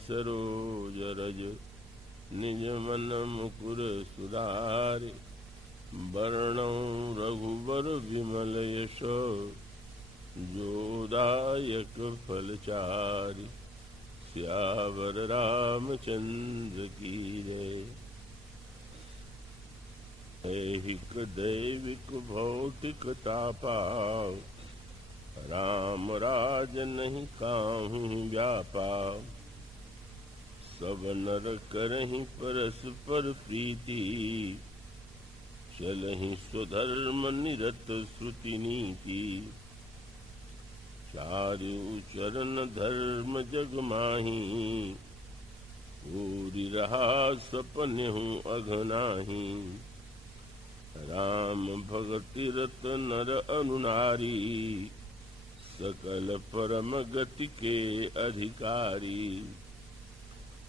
सरोज रज निज मन मुकुर सुधारि। वर्णौ रघुबर विमल यश जोदायक फलचारि। सियावर रामचंद्र की जय। ऐहिक दैविक भौतिक तापा राम राज नहीं काहू व्यापा। सब नर करहि परस्पर प्रीति चलहि स्वधर्म निरत श्रुति नीति। चारु चरण धर्म जग माही पूरी रहा सपनेहु अघनाही। राम भगति रत नर अनुनारी सकल परम गति के अधिकारी।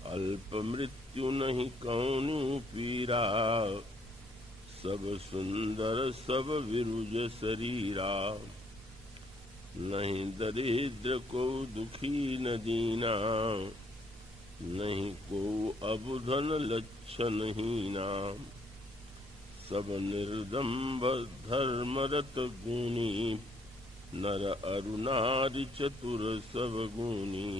अल्प मृत्यु नहीं कौनु पीरा सब सुंदर सब विरुज शरीरा। नहीं दरिद्र को दुखी न दीना नहीं को अबुधन लक्षण हीना। सब निर्दम्भ धर्मरत गुणी नर अरु नारी चतुर सब गुणी।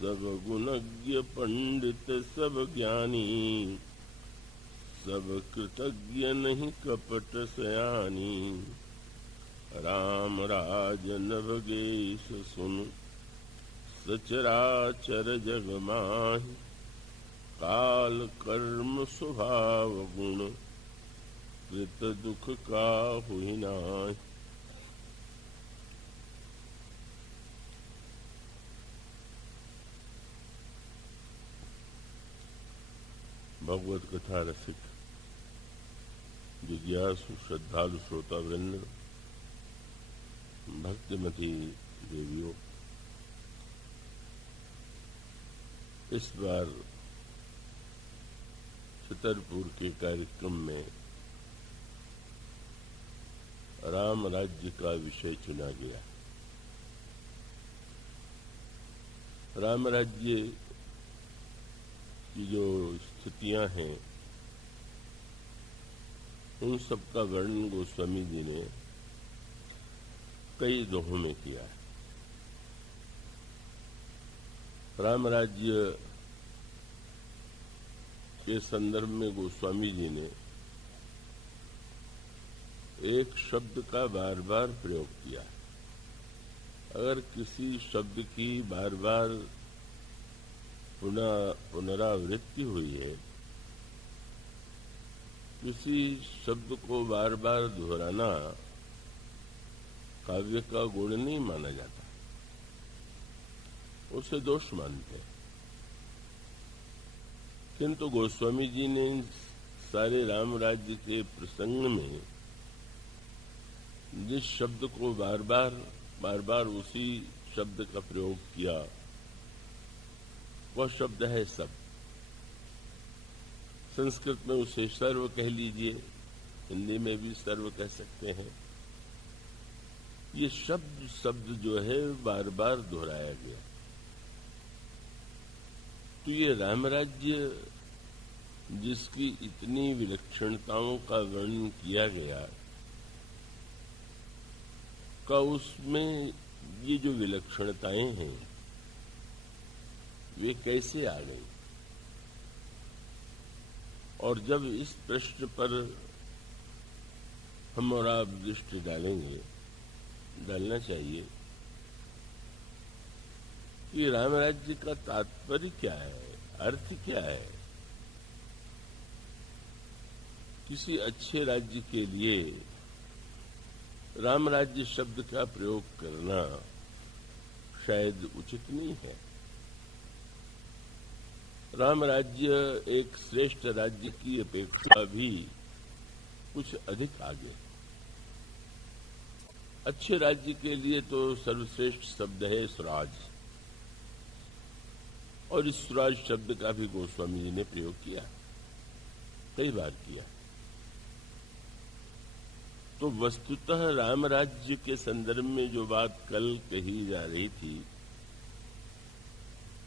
सब गुणज्ञ पंडित सब ज्ञानी सब कृतज्ञ नहीं कपट सयानी। राम राज नवगेश सुन सचराचर जग माहि। काल कर्म स्वभाव गुण कृत दुख काहुहि नाहि। भगवत कथा रसिक जिज्ञासु श्रद्धालु श्रोता वृंद, भक्तिमती देवियों, इस बार छतरपुर के कार्यक्रम में राम राज्य का विषय चुना गया। राम राज्य की जो स्थितियां हैं उन सब का वर्णन गोस्वामी जी ने कई दोहों में किया है। राम राज्य के संदर्भ में गोस्वामी जी ने एक शब्द का बार बार प्रयोग किया। अगर किसी शब्द की बार बार पुनरावृत्ति हुई है, किसी शब्द को बार बार दोहराना काव्य का गुण नहीं माना जाता, उसे दोष मानते हैं। किंतु गोस्वामी जी ने सारे राम राज्य के प्रसंग में जिस शब्द को बार बार उसी शब्द का प्रयोग किया, वह शब्द है सब। संस्कृत में उसे सर्व कह लीजिए, हिंदी में भी सर्व कह सकते हैं। ये शब्द जो है बार बार दोहराया गया। तो ये राम राज्य जिसकी इतनी विलक्षणताओं का वर्णन किया गया, का उसमें ये जो विलक्षणताएं हैं वे कैसे आ गई। और जब इस प्रश्न पर हम और आप दृष्टि डालना चाहिए कि राम राज्य का तात्पर्य क्या है, अर्थ क्या है। किसी अच्छे राज्य के लिए राम राज्य शब्द का प्रयोग करना शायद उचित नहीं है। राम राज्य एक श्रेष्ठ राज्य की अपेक्षा भी कुछ अधिक आगे। अच्छे राज्य के लिए तो सर्वश्रेष्ठ शब्द है स्वराज, और इस स्वराज शब्द का भी गोस्वामी जी ने प्रयोग किया, कई बार किया। तो वस्तुतः राम राज्य के संदर्भ में जो बात कल कही जा रही थी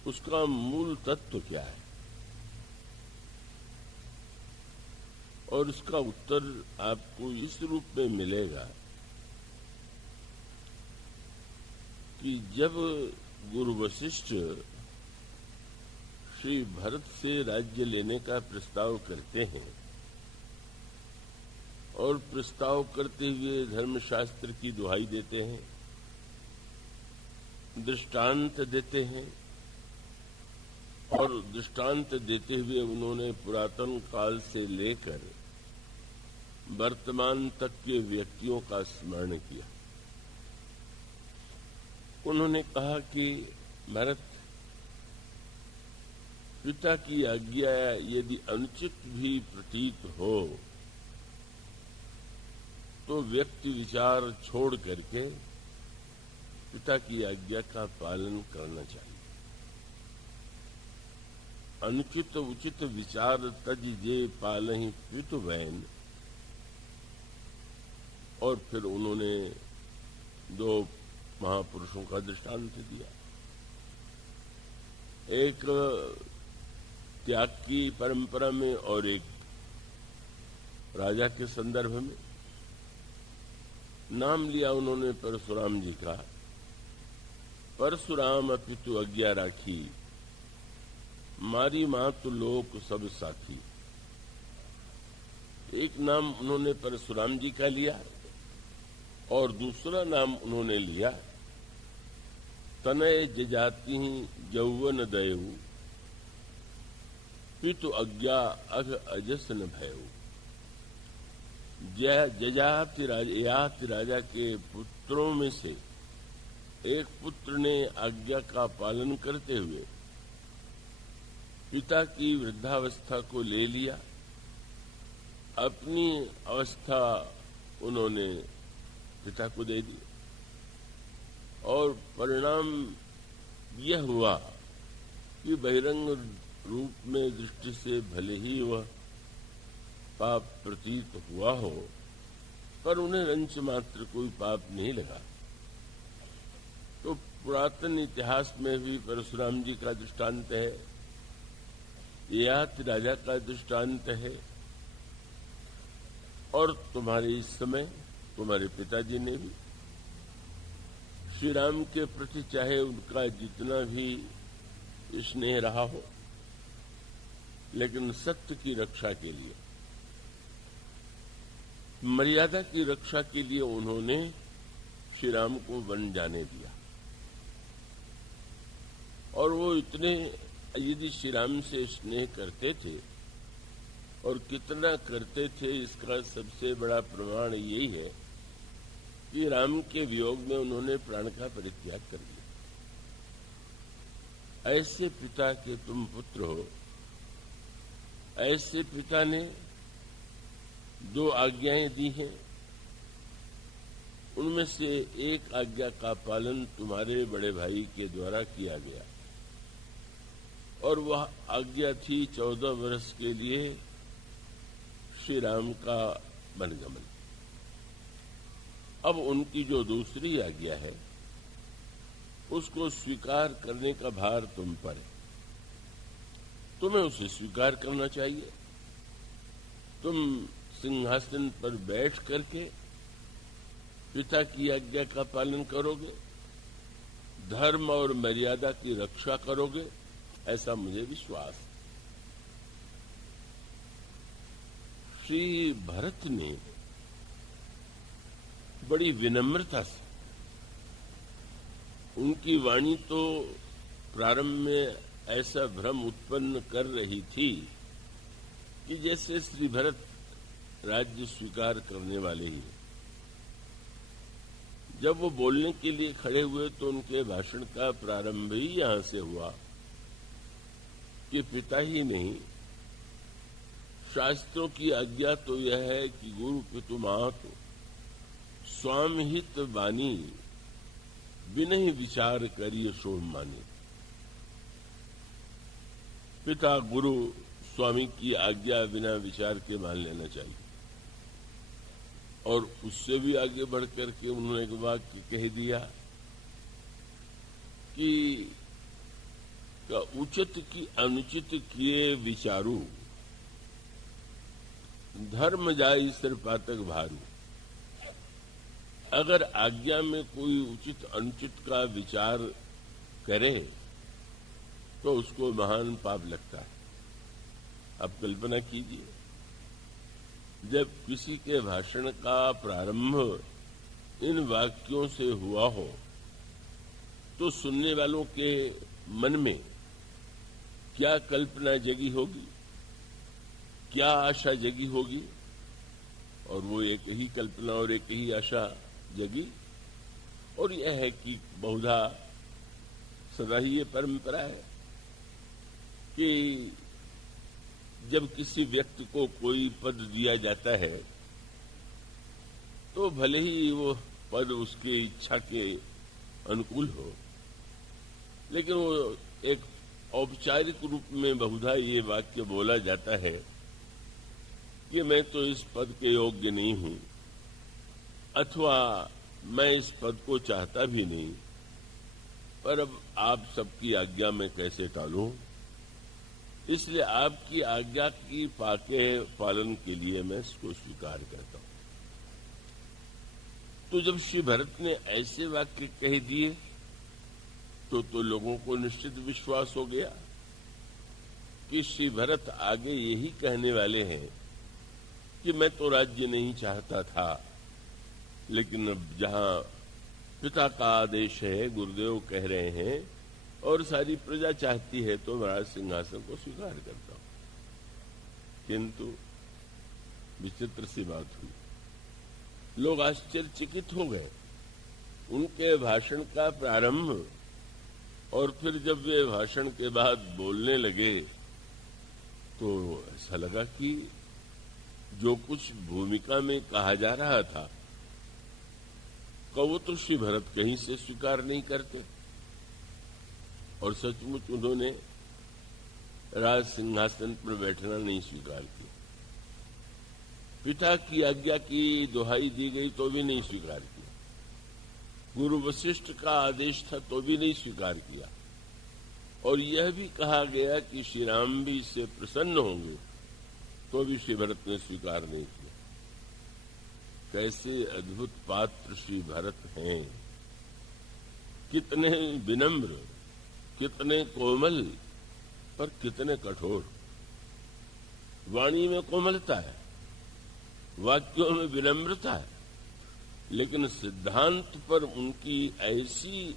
उसका मूल तत्व क्या है? और इसका उत्तर आपको इस रूप में मिलेगा कि जब गुरु वशिष्ठ श्री भरत से राज्य लेने का प्रस्ताव करते हैं और प्रस्ताव करते हुए धर्मशास्त्र की दुहाई देते हैं, दृष्टांत देते हैं, और दृष्टांत देते हुए उन्होंने पुरातन काल से लेकर वर्तमान तक के व्यक्तियों का स्मरण किया। उन्होंने कहा कि भरत, पिता की आज्ञा यदि अनुचित भी प्रतीत हो तो व्यक्ति विचार छोड़ करके पिता की आज्ञा का पालन करना चाहिए। अनुचित उचित विचार तज जे पालहि पितु वैन। और फिर उन्होंने दो महापुरुषों का दृष्टांत दिया, एक त्याग की परंपरा में और एक राजा के संदर्भ में। नाम लिया उन्होंने परशुराम जी का। परशुराम पितु आज्ञा राखी, मारी मातु लोक सब साथी। एक नाम उन्होंने परशुराम जी का लिया और दूसरा नाम उन्होंने लिया तनय जजाति यौवन दयऊ, पितु आज्ञा अघ अजस न भयऊ। जजाति राजा के पुत्रों में से एक पुत्र ने आज्ञा का पालन करते हुए पिता की वृद्धावस्था को ले लिया। अपनी अवस्था उन्होंने पिता को दे दी और परिणाम यह हुआ कि बहिरंग रूप में दृष्टि से भले ही वह पाप प्रतीत हुआ हो, पर उन्हें रंच मात्र कोई पाप नहीं लगा। तो पुरातन इतिहास में भी परशुराम जी का दृष्टांत है, ययाति राजा का दृष्टांत है, और तुम्हारे इस समय तुम्हारे पिताजी ने भी श्री राम के प्रति चाहे उनका जितना भी स्नेह रहा हो, लेकिन सत्य की रक्षा के लिए, मर्यादा की रक्षा के लिए उन्होंने श्री राम को वन जाने दिया। और वो इतने यदि श्री राम से स्नेह करते थे और कितना करते थे, इसका सबसे बड़ा प्रमाण यही है कि राम के वियोग में उन्होंने प्राण का परित्याग कर दिया। ऐसे पिता के तुम पुत्र हो, ऐसे पिता ने दो आज्ञाएं दी हैं, उनमें से एक आज्ञा का पालन तुम्हारे बड़े भाई के द्वारा किया गया और वह आज्ञा थी 14 वर्ष के लिए श्री राम का वनगमन। अब उनकी जो दूसरी आज्ञा है उसको स्वीकार करने का भार तुम पर है। तुम्हें उसे स्वीकार करना चाहिए। तुम सिंहासन पर बैठ करके पिता की आज्ञा का पालन करोगे, धर्म और मर्यादा की रक्षा करोगे, ऐसा मुझे विश्वास है। श्री भरत ने बड़ी विनम्रता से, उनकी वाणी तो प्रारंभ में ऐसा भ्रम उत्पन्न कर रही थी कि जैसे श्री भरत राज्य स्वीकार करने वाले ही। जब वो बोलने के लिए खड़े हुए तो उनके भाषण का प्रारंभ ही यहां से हुआ कि पिता ही नहीं, शास्त्रों की आज्ञा तो यह है कि गुरु पितु मातु स्वामहित वाणी बिनहि विचार करिय शोभ मानी। पिता गुरु स्वामी की आज्ञा बिना विचार के मान लेना चाहिए। और उससे भी आगे बढ़ करके उन्होंने एक वाक्य कह दिया कि का उचित की अनुचित किए विचारू, धर्म जाई सिर पातक भारू। अगर आज्ञा में कोई उचित अनुचित का विचार करे तो उसको महान पाप लगता है। अब कल्पना कीजिए, जब किसी के भाषण का प्रारंभ इन वाक्यों से हुआ हो तो सुनने वालों के मन में क्या कल्पना जगी होगी, क्या आशा जगी होगी। और वो एक ही कल्पना और एक ही आशा जगी, और यह है कि बहुधा सदा ही ये परंपरा है कि जब किसी व्यक्ति को कोई पद दिया जाता है तो भले ही वो पद उसकी इच्छा के अनुकूल हो, लेकिन वो एक औपचारिक रूप में बहुधा ये वाक्य बोला जाता है कि मैं तो इस पद के योग्य नहीं हूं, अथवा मैं इस पद को चाहता भी नहीं, पर अब आप सबकी आज्ञा में कैसे टालूं, इसलिए आपकी आज्ञा की पालन के लिए मैं इसको स्वीकार करता हूं। तो जब श्री भरत ने ऐसे वाक्य कह दिए तो लोगों को निश्चित विश्वास हो गया कि श्री भरत आगे यही कहने वाले हैं कि मैं तो राज्य नहीं चाहता था, लेकिन अब जहां पिता का आदेश है, गुरुदेव कह रहे हैं और सारी प्रजा चाहती है, तो महाराज सिंहासन को स्वीकार करता हूं। किंतु विचित्र सी बात हुई, लोग आश्चर्यचकित हो गए। उनके भाषण का प्रारंभ और फिर जब वे भाषण के बाद बोलने लगे तो ऐसा लगा कि जो कुछ भूमिका में कहा जा रहा था वो तो श्री भरत कहीं से स्वीकार नहीं करते, और सचमुच उन्होंने राज सिंहासन पर बैठना नहीं स्वीकार किया। पिता की आज्ञा की दुहाई दी गई तो भी नहीं स्वीकार किया, गुरु वशिष्ठ का आदेश था तो भी नहीं स्वीकार किया, और यह भी कहा गया कि श्री राम भी इससे प्रसन्न होंगे तो भी श्री भरत ने स्वीकार नहीं किया। कैसे अद्भुत पात्र श्री भरत हैं, कितने विनम्र, कितने कोमल, पर कितने कठोर। वाणी में कोमलता है, वाक्यों में विनम्रता है, लेकिन सिद्धांत पर उनकी ऐसी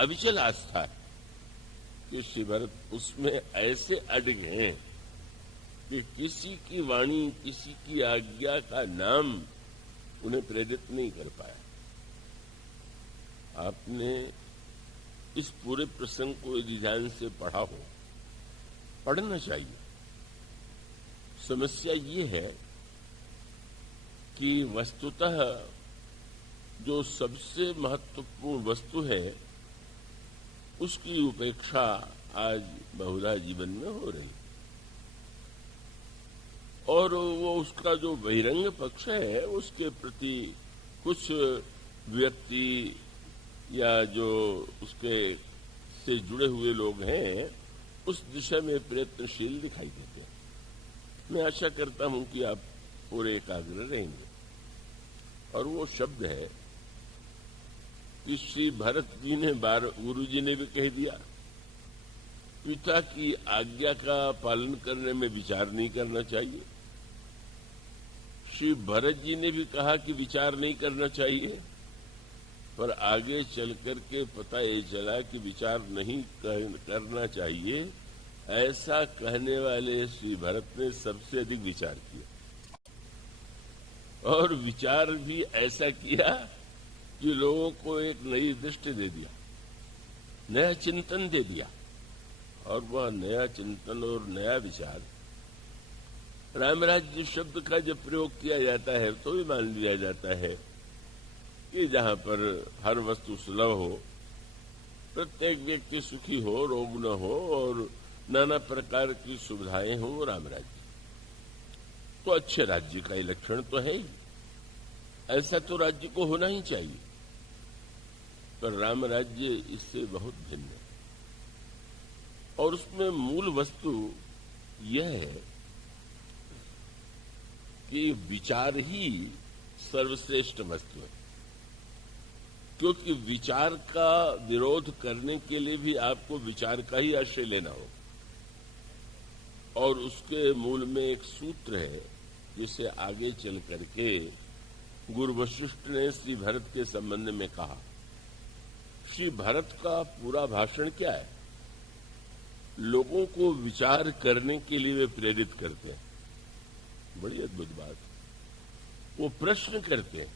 अविचल आस्था है कि श्री भरत उसमें ऐसे अडिग हैं कि किसी की वाणी, किसी की आज्ञा का नाम उन्हें प्रेरित नहीं कर पाया। आपने इस पूरे प्रसंग को यदि ध्यान से पढ़ा हो, पढ़ना चाहिए। समस्या ये है कि वस्तुतः जो सबसे महत्वपूर्ण वस्तु है उसकी उपेक्षा आज बहुधा जीवन में हो रही, और वो उसका जो बहिरंग पक्ष है उसके प्रति कुछ व्यक्ति या जो उसके से जुड़े हुए लोग हैं उस दिशा में प्रयत्नशील दिखाई देते हैं। मैं आशा करता हूं कि आप पूरे एकाग्र रहेंगे। और वो शब्द है कि श्री भरत जी ने गुरु जी ने भी कह दिया, पिता की आज्ञा का पालन करने में विचार नहीं करना चाहिए। श्री भरत जी ने भी कहा कि विचार नहीं करना चाहिए, पर आगे चल करके पता ये चला कि विचार नहीं करना चाहिए। ऐसा कहने वाले श्री भरत ने सबसे अधिक विचार किया, और विचार भी ऐसा किया कि लोगों को एक नई दृष्टि दे दिया, नया चिंतन दे दिया। और वह नया चिंतन और नया विचार, रामराज्य शब्द का जब प्रयोग किया जाता है तो भी मान लिया जाता है कि जहां पर हर वस्तु सुलभ हो, प्रत्येक व्यक्ति सुखी हो, रोग न हो और नाना प्रकार की सुविधाएं हो, रामराज्य तो अच्छे राज्य का लक्षण तो है ही। ऐसा तो राज्य को होना ही चाहिए, पर राम राज्य इससे बहुत भिन्न है। और उसमें मूल वस्तु यह है कि विचार ही सर्वश्रेष्ठ वस्तु है, क्योंकि विचार का विरोध करने के लिए भी आपको विचार का ही आश्रय लेना हो। और उसके मूल में एक सूत्र है जिसे आगे चल करके गुरु वशिष्ठ ने श्री भरत के संबंध में कहा। श्री भरत का पूरा भाषण क्या है? लोगों को विचार करने के लिए वे प्रेरित करते हैं। बड़ी अद्भुत बात। वो प्रश्न करते हैं,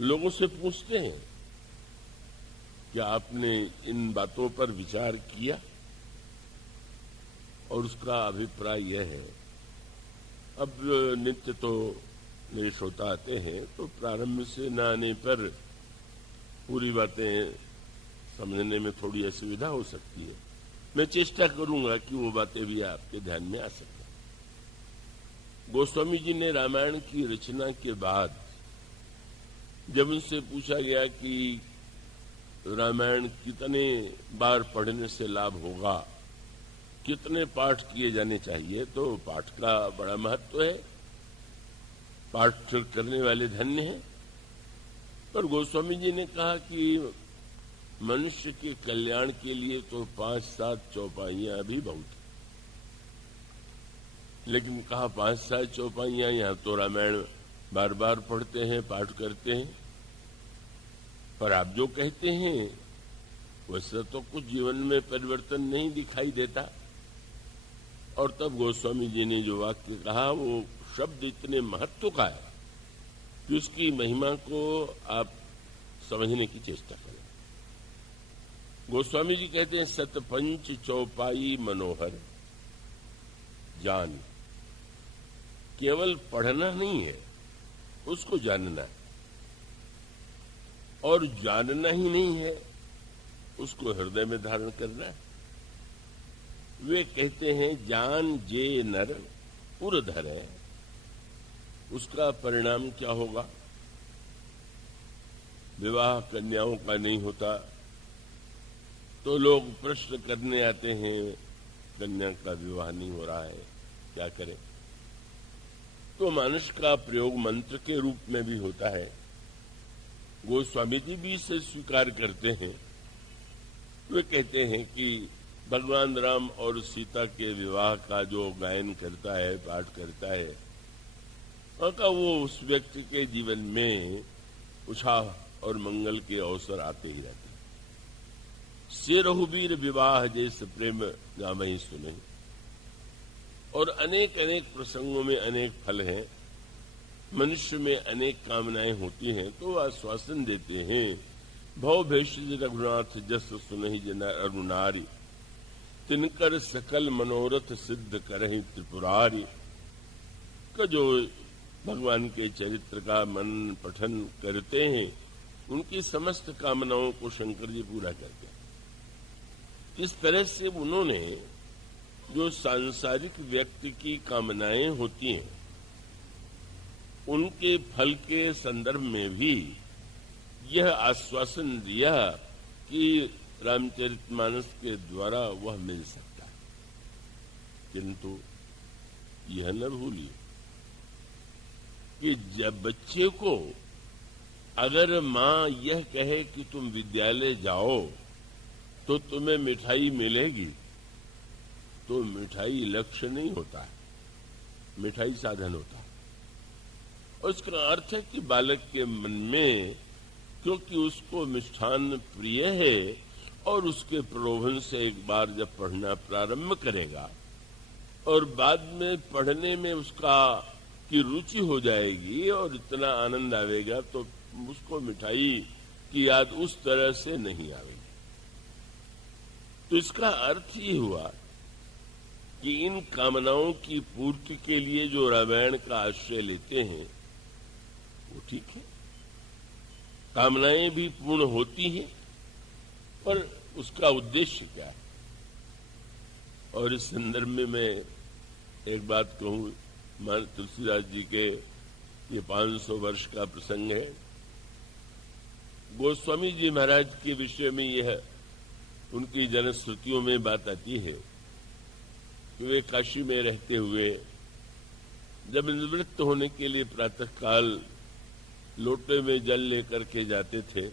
लोगों से पूछते हैं, क्या आपने इन बातों पर विचार किया? और उसका अभिप्राय यह है, अब नित्य तो मेरे श्रोता आते हैं तो प्रारंभ से न आने पर पूरी बातें समझने में थोड़ी असुविधा हो सकती है। मैं चेष्टा करूंगा कि वो बातें भी आपके ध्यान में आ सकें। गोस्वामी जी ने रामायण की रचना के बाद जब उनसे पूछा गया कि रामायण कितने बार पढ़ने से लाभ होगा, कितने पाठ किए जाने चाहिए, तो पाठ का बड़ा महत्व है, पाठ करने वाले धन्य हैं। पर गोस्वामी जी ने कहा कि मनुष्य के कल्याण के लिए तो 5-7 चौपाइयां भी बहुत, लेकिन कहा 5-7 चौपाइयां, यहां तो रामायण बार बार पढ़ते हैं, पाठ करते हैं। पर आप जो कहते हैं वैसा तो कुछ जीवन में परिवर्तन नहीं दिखाई देता। और तब गोस्वामी जी ने जो वाक्य कहा वो शब्द इतने महत्व का है कि उसकी महिमा को आप समझने की चेष्टा करें। गोस्वामी जी कहते हैं, सतपंच चौपाई मनोहर जान। केवल पढ़ना नहीं है, उसको जानना है। और जानना ही नहीं है, उसको हृदय में धारण करना है। वे कहते हैं, जान जे नर पुर धरे। उसका परिणाम क्या होगा? विवाह कन्याओं का नहीं होता तो लोग प्रश्न करने आते हैं, कन्या का विवाह नहीं हो रहा है, क्या करें? तो मानुष का प्रयोग मंत्र के रूप में भी होता है। गोस्वामी जी भी इसे स्वीकार करते हैं। वे कहते हैं कि भगवान राम और सीता के विवाह का जो गायन करता है, पाठ करता है, का वो उस व्यक्ति के जीवन में उत्साह और मंगल के अवसर आते ही रहते हैं। से रघुबीर विवाह जैसे प्रेम गामहि सुने। और अनेक अनेक प्रसंगों में अनेक फल हैं। मनुष्य में अनेक कामनाएं होती हैं तो आश्वासन देते हैं, भव भेषज रघुनाथ जस सुनहि जन अरुणारी, तिनकर सकल मनोरथ सिद्ध करहि त्रिपुरारी। का जो भगवान के चरित्र का मन पठन करते हैं, उनकी समस्त कामनाओं को शंकर जी पूरा करते हैं। इस तरह से उन्होंने जो सांसारिक व्यक्ति की कामनाएं होती हैं, उनके फल के संदर्भ में भी यह आश्वासन दिया कि रामचरितमानस के द्वारा वह मिल सकता है। किंतु यह न भूलिए कि जब बच्चे को अगर मां यह कहे कि तुम विद्यालय जाओ तो तुम्हें मिठाई मिलेगी, तो मिठाई लक्ष्य नहीं होता है, मिठाई साधन होता है। और इसका अर्थ है कि बालक के मन में, क्योंकि उसको मिष्ठान प्रिय है और उसके प्रलोभन से एक बार जब पढ़ना प्रारंभ करेगा और बाद में पढ़ने में उसका की रुचि हो जाएगी और इतना आनंद आवेगा, तो उसको मिठाई की याद उस तरह से नहीं आवेगी। तो इसका अर्थ ये हुआ कि इन कामनाओं की पूर्ति के लिए जो रामायण का आश्रय लेते हैं वो ठीक है, कामनाएं भी पूर्ण होती हैं, पर उसका उद्देश्य क्या है? और इस संदर्भ में मैं एक बात कहूं, मान तुलसीदास जी के ये 500 वर्ष का प्रसंग है। गोस्वामी जी महाराज के विषय में यह उनकी जनश्रुतियों में बात आती है कि वे काशी में रहते हुए जब निवृत्त होने के लिए प्रातःकाल लोटे में जल लेकर के जाते थे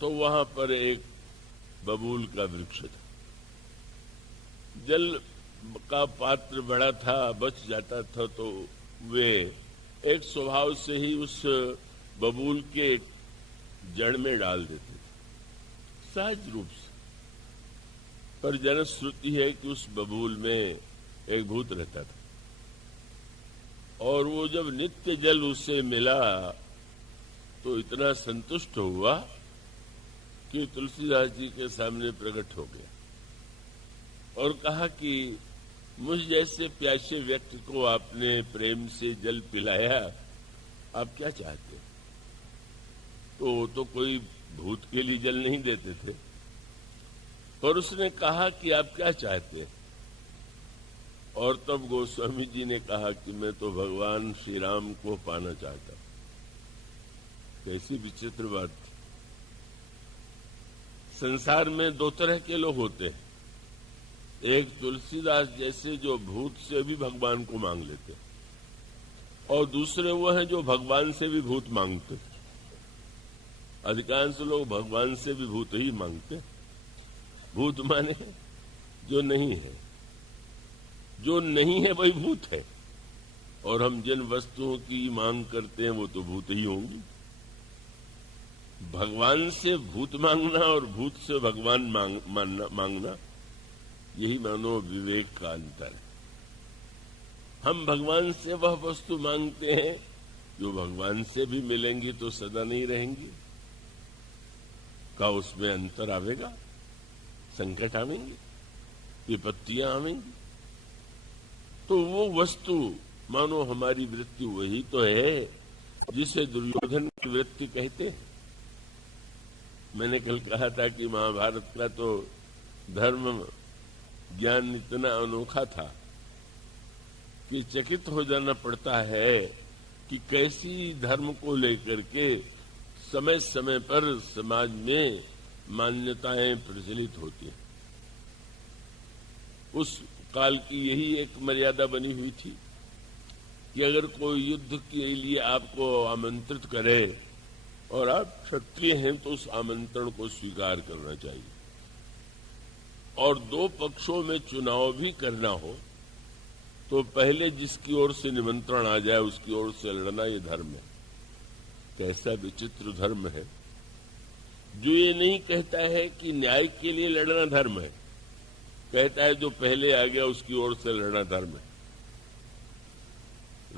तो वहां पर एक बबूल का वृक्ष था। जल का पात्र बड़ा था, बच जाता था तो वे एक स्वभाव से ही उस बबूल के जड़ में डाल देते थे, सहज रूप से। पर जनश्रुति है कि उस बबूल में एक भूत रहता था और वो जब नित्य जल उससे मिला तो इतना संतुष्ट हुआ कि तुलसीदास जी के सामने प्रकट हो गया और कहा कि मुझ जैसे प्यासे व्यक्ति को आपने प्रेम से जल पिलाया, आप क्या चाहते? तो कोई भूत के लिए जल नहीं देते थे, पर उसने कहा कि आप क्या चाहते हैं? और तब गोस्वामी जी ने कहा कि मैं तो भगवान श्री राम को पाना चाहता। कैसी विचित्र बात थी। संसार में दो तरह के लोग होते हैं, एक तुलसीदास जैसे जो भूत से भी भगवान को मांग लेते और दूसरे वो हैं जो भगवान से भी भूत मांगते। अधिकांश लोग भगवान से भी भूत ही मांगते। भूत माने जो नहीं है, जो नहीं है वही भूत है, और हम जिन वस्तुओं की मांग करते हैं वो तो भूत ही होंगी। भगवान से भूत मांगना और भूत से भगवान मांगना यही मानो विवेक का अंतर है। हम भगवान से वह वस्तु मांगते हैं जो भगवान से भी मिलेंगी तो सदा नहीं रहेंगी। का उसमें अंतर आवेगा, संकट आवेंगे, विपत्तियां आवेंगी, तो वो वस्तु मानो हमारी वृत्ति वही तो है जिसे दुर्योधन की वृत्ति कहते हैं। मैंने कल कहा था कि महाभारत का तो धर्म ज्ञान इतना अनोखा था कि चकित हो जाना पड़ता है कि कैसी धर्म को लेकर के समय समय पर समाज में मान्यताएं प्रचलित होती हैं। उस काल की यही एक मर्यादा बनी हुई थी कि अगर कोई युद्ध के लिए आपको आमंत्रित करे और आप क्षत्रिय हैं तो उस आमंत्रण को स्वीकार करना चाहिए, और दो पक्षों में चुनाव भी करना हो तो पहले जिसकी ओर से निमंत्रण आ जाए उसकी ओर से लड़ना, ये धर्म है। कैसा विचित्र धर्म है जो ये नहीं कहता है कि न्याय के लिए लड़ना धर्म है, कहता है जो पहले आ गया उसकी ओर से लड़ना धर्म है।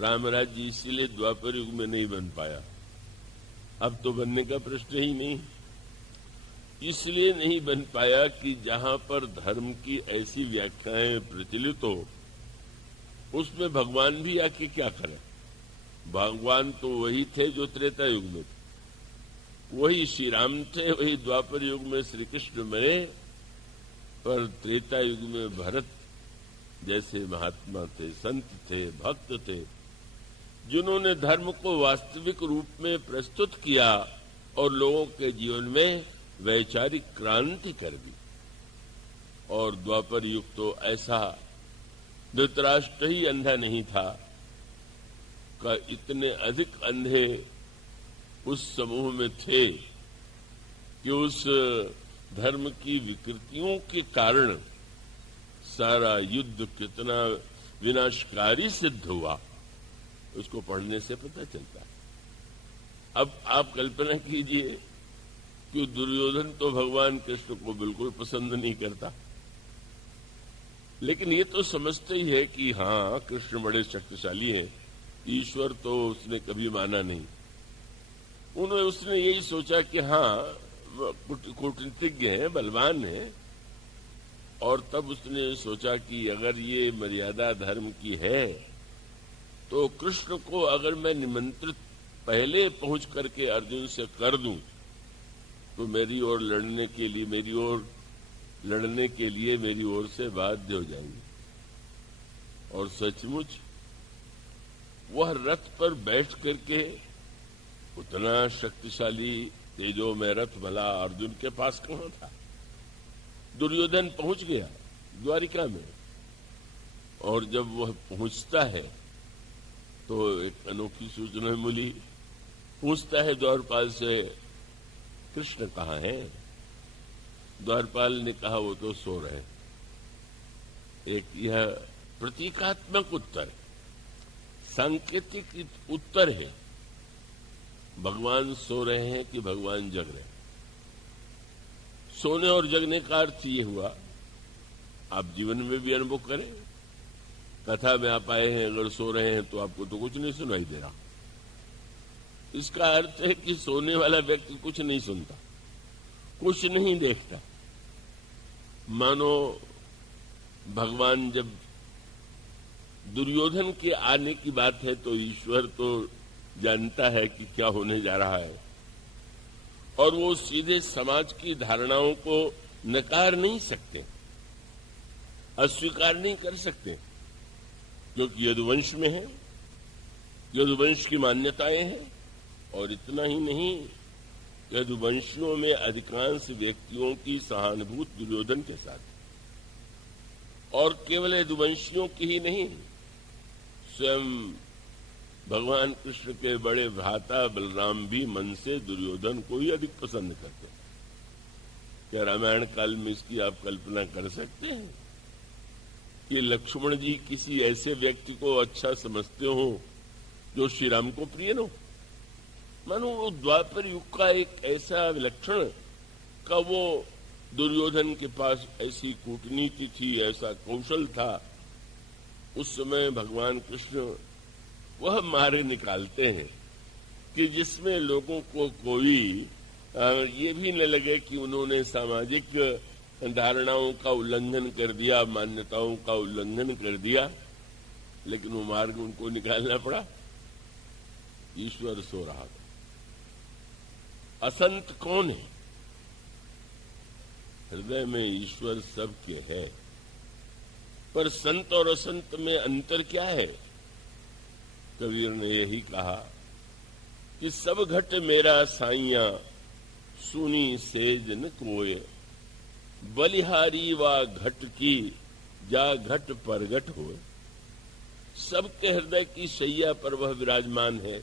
रामराज जी इसीलिए द्वापर युग में नहीं बन पाया, अब तो बनने का प्रश्न ही नहीं। इसलिए नहीं बन पाया कि जहां पर धर्म की ऐसी व्याख्याएं प्रचलित हो उसमें भगवान भी आके क्या करें। भगवान तो वही थे जो त्रेता युग में थे, वही श्री राम थे, वही द्वापर युग में श्री कृष्ण बने, पर त्रेता युग में भरत जैसे महात्मा थे, संत थे, भक्त थे, जिन्होंने धर्म को वास्तविक रूप में प्रस्तुत किया और लोगों के जीवन में वैचारिक क्रांति कर दी। और द्वापर युग तो ऐसा, धृतराष्ट्र ही अंधा नहीं था का इतने अधिक अंधे उस समूह में थे कि उस धर्म की विकृतियों के कारण सारा युद्ध कितना विनाशकारी सिद्ध हुआ, उसको पढ़ने से पता चलता है। अब आप कल्पना कीजिए कि दुर्योधन तो भगवान कृष्ण को बिल्कुल पसंद नहीं करता, लेकिन ये तो समझते ही है कि हाँ कृष्ण बड़े शक्तिशाली हैं, ईश्वर तो उसने कभी माना नहीं। उसने यही सोचा कि हाँ कूटनीतिज्ञ हैं, बलवान हैं, और तब उसने सोचा कि अगर ये मर्यादा धर्म की है तो कृष्ण को अगर मैं निमंत्रित पहले पहुंच करके अर्जुन से कर दूं तो मेरी ओर लड़ने के लिए मेरी ओर से बाध्य हो जाएंगे। और सचमुच वह रथ पर बैठ करके उतना शक्तिशाली तेजो में रथ भला अर्जुन के पास कहां था। दुर्योधन पहुंच गया द्वारिका में, और जब वह पहुंचता है तो एक अनोखी सूचना मिली। पूछता है द्वारपाल से, कृष्ण कहाँ है? द्वारपाल ने कहा वो तो सो रहे। एक यह प्रतीकात्मक उत्तर, सांकेतिक उत्तर है। भगवान सो रहे हैं कि भगवान जग रहे हैं? सोने और जगने का अर्थ ये हुआ, आप जीवन में भी अनुभव करें। कथा में आप आए हैं, अगर सो रहे हैं तो आपको तो कुछ नहीं सुनाई दे रहा। इसका अर्थ है कि सोने वाला व्यक्ति कुछ नहीं सुनता, कुछ नहीं देखता। मानो भगवान जब दुर्योधन के आने की बात है तो ईश्वर तो जानता है कि क्या होने जा रहा है, और वो सीधे समाज की धारणाओं को नकार नहीं सकते, अस्वीकार नहीं कर सकते, क्योंकि यदुवंश में है, यदुवंश की मान्यताएं हैं। और इतना ही नहीं, यदुवंशियों में अधिकांश व्यक्तियों की सहानुभूति दुर्योधन के साथ, और केवल यदुवंशियों की ही नहीं, स्वयं भगवान कृष्ण के बड़े भ्राता बलराम भी मन से दुर्योधन को ही अधिक पसंद करते हैं। क्या रामायण काल में इसकी आप कल्पना कर सकते हैं कि लक्ष्मण जी किसी ऐसे व्यक्ति को अच्छा समझते हो जो श्री राम को प्रिय न हो? मानो वो द्वापर युग का एक ऐसा विलक्षण का वो दुर्योधन के पास ऐसी कूटनीति थी, ऐसा कौशल था। उस समय भगवान कृष्ण वह मारे निकालते हैं कि जिसमें लोगों को कोई ये भी न लगे कि उन्होंने सामाजिक धारणाओं का उल्लंघन कर दिया, मान्यताओं का उल्लंघन कर दिया, लेकिन वो मार्ग उनको निकालना पड़ा। ईश्वर सो रहा था। असंत कौन है? हृदय में ईश्वर सबके है, पर संत और असंत में अंतर क्या है? कबीर ने यही कहा कि सब घट मेरा साइया, सुनी सेज न कोय, बलिहारी वा घट की, जा घट परगट होए। सबके हृदय की शैया पर वह विराजमान है,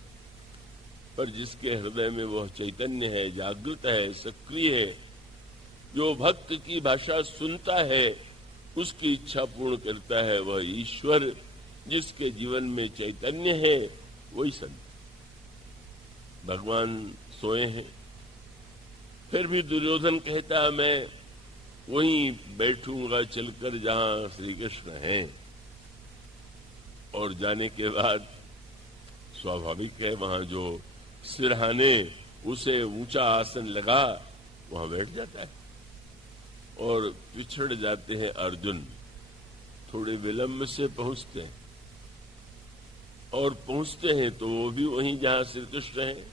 पर जिसके हृदय में वह चैतन्य है, जागृत है, सक्रिय है, जो भक्त की भाषा सुनता है, उसकी इच्छा पूर्ण करता है, वह ईश्वर जिसके जीवन में चैतन्य है, वही संत। भगवान सोए हैं, फिर भी दुर्योधन कहता मैं वहीं बैठूंगा चलकर जहां श्री कृष्ण हैं। और जाने के बाद स्वाभाविक है, वहां जो सिरहाने उसे ऊंचा आसन लगा वहां बैठ जाता है। और पिछड़ जाते हैं अर्जुन, थोड़े विलंब से पहुंचते हैं, और पहुंचते हैं तो वो भी वहीं जहां श्री कृष्ण है,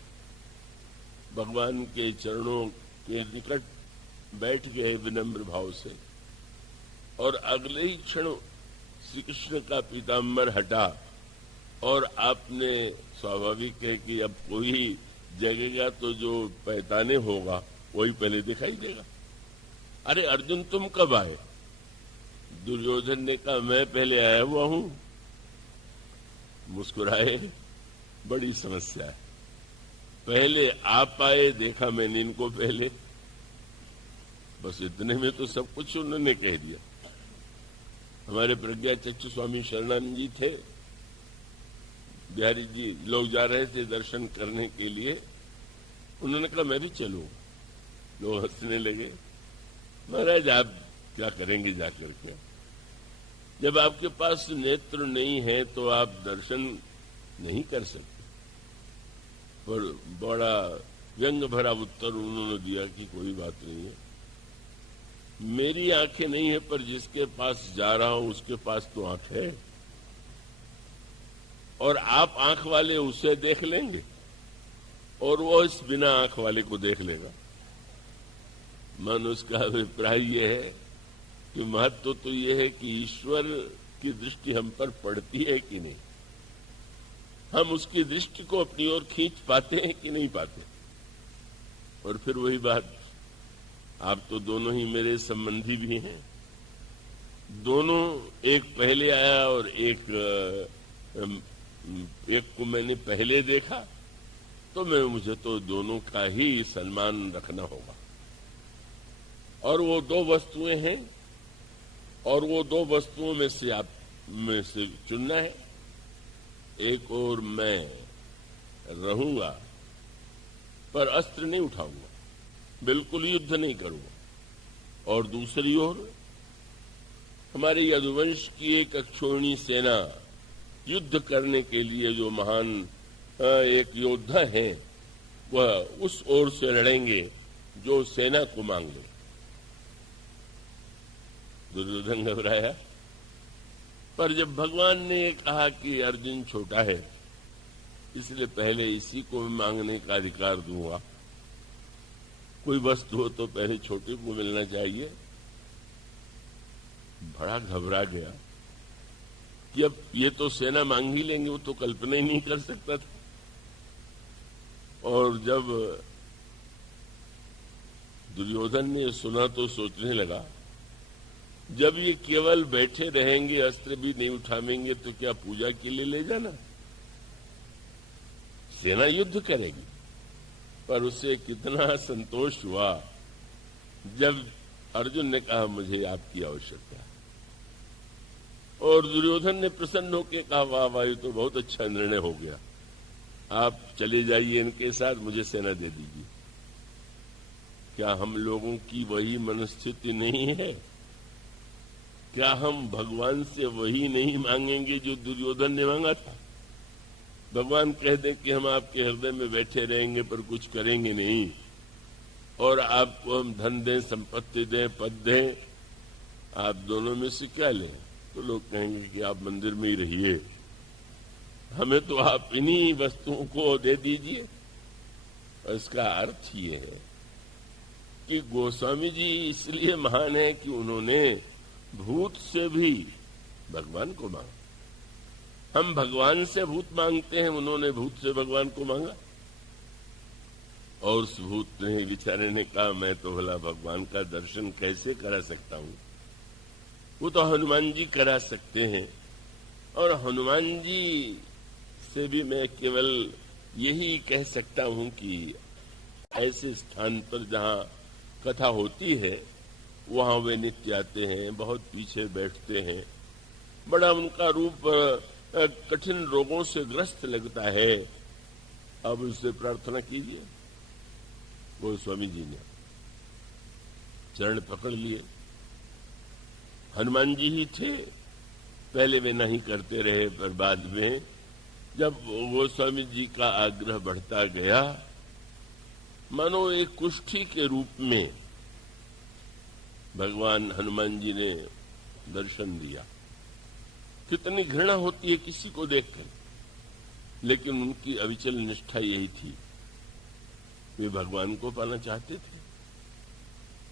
भगवान के चरणों के निकट बैठ गए विनम्र भाव से। और अगले ही क्षण श्री कृष्ण का पीताम्बर हटा, और आपने स्वाभाविक है कि अब कोई जगेगा तो जो पैताने होगा वही पहले दिखाई देगा। अरे अर्जुन तुम कब आए? दुर्योधन ने कहा मैं पहले आया हुआ हूं। मुस्कुराए, बड़ी समस्या है, पहले आप आए, देखा मैंने इनको पहले। बस इतने में तो सब कुछ उन्होंने कह दिया। हमारे प्रज्ञा चक्षु स्वामी शरणानंद जी थे, बिहारी जी लोग जा रहे थे दर्शन करने के लिए, उन्होंने कहा मैं भी चलूं। लोग हंसने लगे। महाराज आप क्या करेंगे जाकर के? जब आपके पास नेत्र नहीं है तो आप दर्शन नहीं कर सकते। पर बड़ा व्यंग भरा उत्तर उन्होंने दिया कि कोई बात नहीं है, मेरी आंखें नहीं है, पर जिसके पास जा रहा हूं उसके पास तो आंख है, और आप आंख वाले उसे देख लेंगे और वो इस बिना आंख वाले को देख लेगा। मन उसका अभिप्राय यह है कि महत्व तो यह है कि ईश्वर की दृष्टि हम पर पड़ती है कि नहीं, हम उसकी दृष्टि को अपनी ओर खींच पाते हैं कि नहीं पाते। और फिर वही बात, आप तो दोनों ही मेरे संबंधी भी हैं। दोनों, एक पहले आया और एक को मैंने पहले देखा, तो मुझे तो दोनों का ही सम्मान रखना होगा। और वो दो वस्तुएं हैं, और वो दो वस्तुओं में से आप में से चुनना है। एक और मैं रहूंगा, पर अस्त्र नहीं उठाऊंगा, बिल्कुल युद्ध नहीं करूंगा। और दूसरी ओर हमारे यदुवंश की एक अक्षौहिणी सेना, युद्ध करने के लिए जो महान एक योद्धा है, वह उस ओर से लड़ेंगे जो सेना को मांग ले। दुर्योधन घबराया, पर जब भगवान ने कहा कि अर्जुन छोटा है, इसलिए पहले इसी को मांगने का अधिकार दूंगा। कोई वस्तु हो तो पहले छोटे को मिलना चाहिए। बड़ा घबरा गया कि अब ये तो सेना मांग ही लेंगे, वो तो कल्पना ही नहीं कर सकता था। और जब दुर्योधन ने सुना तो सोचने लगा, जब ये केवल बैठे रहेंगे, अस्त्र भी नहीं उठावेंगे, तो क्या पूजा के लिए ले जाना? सेना युद्ध करेगी। पर उसे कितना संतोष हुआ जब अर्जुन ने कहा, मुझे आपकी आवश्यकता है। और दुर्योधन ने प्रसन्न होकर कहा, वाह वाह, ये तो बहुत अच्छा निर्णय हो गया, आप चले जाइए इनके साथ, मुझे सेना दे दीजिए। क्या हम लोगों की वही मनस्थिति नहीं है? क्या हम भगवान से वही नहीं मांगेंगे जो दुर्योधन ने मांगा था? भगवान कह दें कि हम आपके हृदय में बैठे रहेंगे पर कुछ करेंगे नहीं, और आपको हम धन दें, संपत्ति दें, पद दें, आप दोनों में से क्या लें? तो लोग कहेंगे कि आप मंदिर में ही रहिए, हमें तो आप इन्हीं वस्तुओं को दे दीजिए। इसका अर्थ ये है कि गोस्वामी जी इसलिए महान है कि उन्होंने भूत से भी भगवान को मांगा। हम भगवान से भूत मांगते हैं, उन्होंने भूत से भगवान को मांगा। और उस भूत ने, बेचारे ने कहा, मैं तो भला भगवान का दर्शन कैसे करा सकता हूं? वो तो हनुमान जी करा सकते हैं। और हनुमान जी से भी मैं केवल यही कह सकता हूं कि ऐसे स्थान पर जहां कथा होती है, वहां वे नित्य आते हैं, बहुत पीछे बैठते हैं। बड़ा उनका रूप कठिन रोगों से ग्रस्त लगता है। अब उससे प्रार्थना कीजिए। गोस्वामी जी ने चरण पकड़ लिए। हनुमान जी ही थे, पहले वे नहीं करते रहे, पर बाद में जब गोस्वामी जी का आग्रह बढ़ता गया, मानो एक कुष्ठी के रूप में भगवान हनुमान जी ने दर्शन दिया। कितनी घृणा होती है किसी को देखकर, लेकिन उनकी अविचल निष्ठा यही थी, वे भगवान को पाना चाहते थे।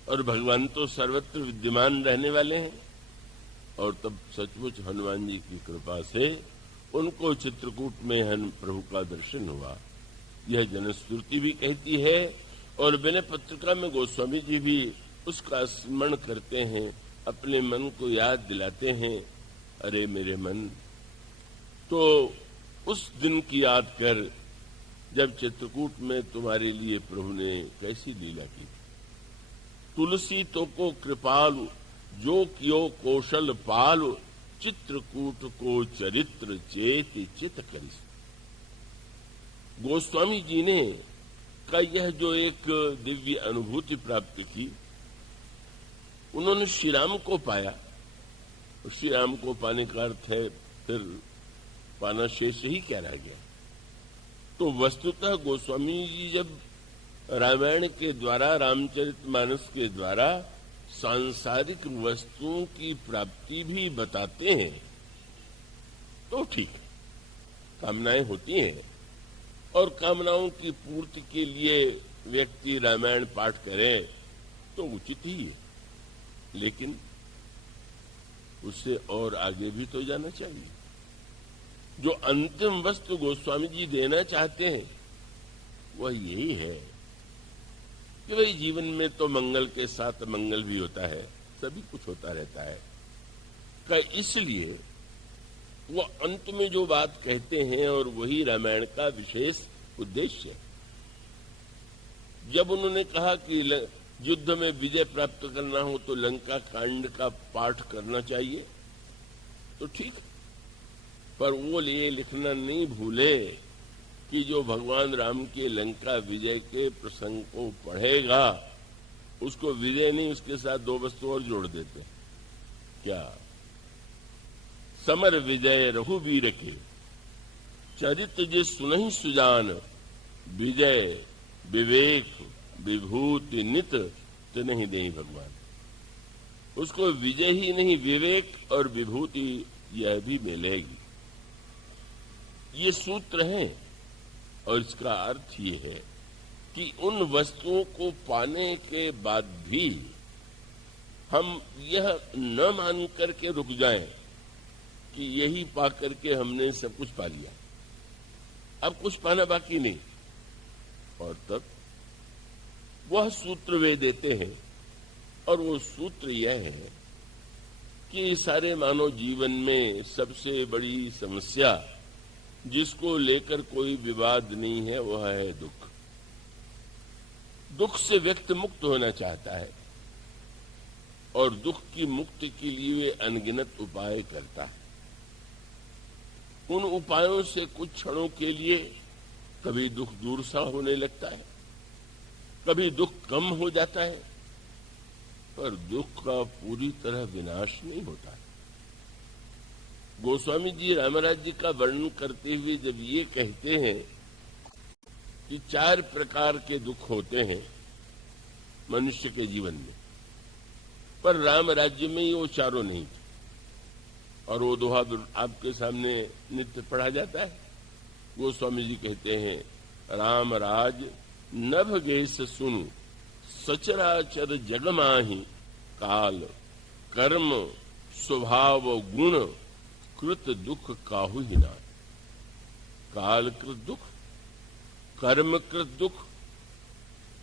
और भगवान तो सर्वत्र विद्यमान रहने वाले हैं। और तब सचमुच हनुमान जी की कृपा से उनको चित्रकूट में प्रभु का दर्शन हुआ। यह जनश्रुति भी कहती है, और विनय पत्रिका में गोस्वामी जी भी उसका स्मरण करते हैं, अपने मन को याद दिलाते हैं। अरे मेरे मन, तो उस दिन की याद कर जब चित्रकूट में तुम्हारे लिए प्रभु ने कैसी लीला की। तुलसी तो को कृपालु, जो कियो कौशल पालु, चित्रकूट को चरित्र चेत चित करिस। गोस्वामी जी ने का यह जो एक दिव्य अनुभूति प्राप्त की, उन्होंने श्री राम को पाया। श्री राम को पाने का अर्थ है फिर पाना शेष ही क्या रह गया। तो वस्तुतः गोस्वामी जी जब रामायण के द्वारा, रामचरितमानस के द्वारा सांसारिक वस्तुओं की प्राप्ति भी बताते हैं, तो ठीक है, कामनाएं होती हैं, और कामनाओं की पूर्ति के लिए व्यक्ति रामायण पाठ करे तो उचित ही है। लेकिन उससे और आगे भी तो जाना चाहिए। जो अंतिम वस्तु गोस्वामी जी देना चाहते हैं वह यही है कि भाई जीवन में तो मंगल के साथ मंगल भी होता है, सभी कुछ होता रहता है। का इसलिए वो अंत में जो बात कहते हैं और वही रामायण का विशेष उद्देश्य है। जब उन्होंने कहा कि युद्ध में विजय प्राप्त करना हो तो लंका कांड का पाठ करना चाहिए, तो ठीक, पर वो ये लिखना नहीं भूले कि जो भगवान राम के लंका विजय के प्रसंग को पढ़ेगा उसको विजय नहीं, उसके साथ दो वस्तु और जोड़ देते हैं। क्या? समर विजय रघुवीर के, चरित जे सुनहि सुजान, विजय विवेक विभूति नित तिन्हि देहि भगवान। उसको विजय ही नहीं, विवेक और विभूति यह भी मिलेगी। ये सूत्र है और इसका अर्थ ये है कि उन वस्तुओं को पाने के बाद भी हम यह न मान करके रुक जाएं कि यही पा करके हमने सब कुछ पा लिया, अब कुछ पाना बाकी नहीं। और तब वह सूत्र वे देते हैं, और वो सूत्र यह है कि सारे मानव जीवन में सबसे बड़ी समस्या जिसको लेकर कोई विवाद नहीं है वह है दुख। दुख से व्यक्ति मुक्त होना चाहता है और दुख की मुक्ति के लिए वे अनगिनत उपाय करता है। उन उपायों से कुछ क्षणों के लिए कभी दुख दूर सा होने लगता है, कभी दुख कम हो जाता है, पर दुख का पूरी तरह विनाश नहीं होता है। गोस्वामी जी रामराज जी का वर्णन करते हुए जब ये कहते हैं कि 4 प्रकार के दुख होते हैं मनुष्य के जीवन में, पर राम राज्य में वो चारों नहीं थे, और वो दोहा आपके सामने नित्य पढ़ा जाता है। गोस्वामी जी कहते हैं, राम राज नभ गेस सुनु, सचराचर जग माहि, काल कर्म स्वभाव गुण कृत दुख काहू ही ना। काल कृत दुख, कर्म कृत दुख,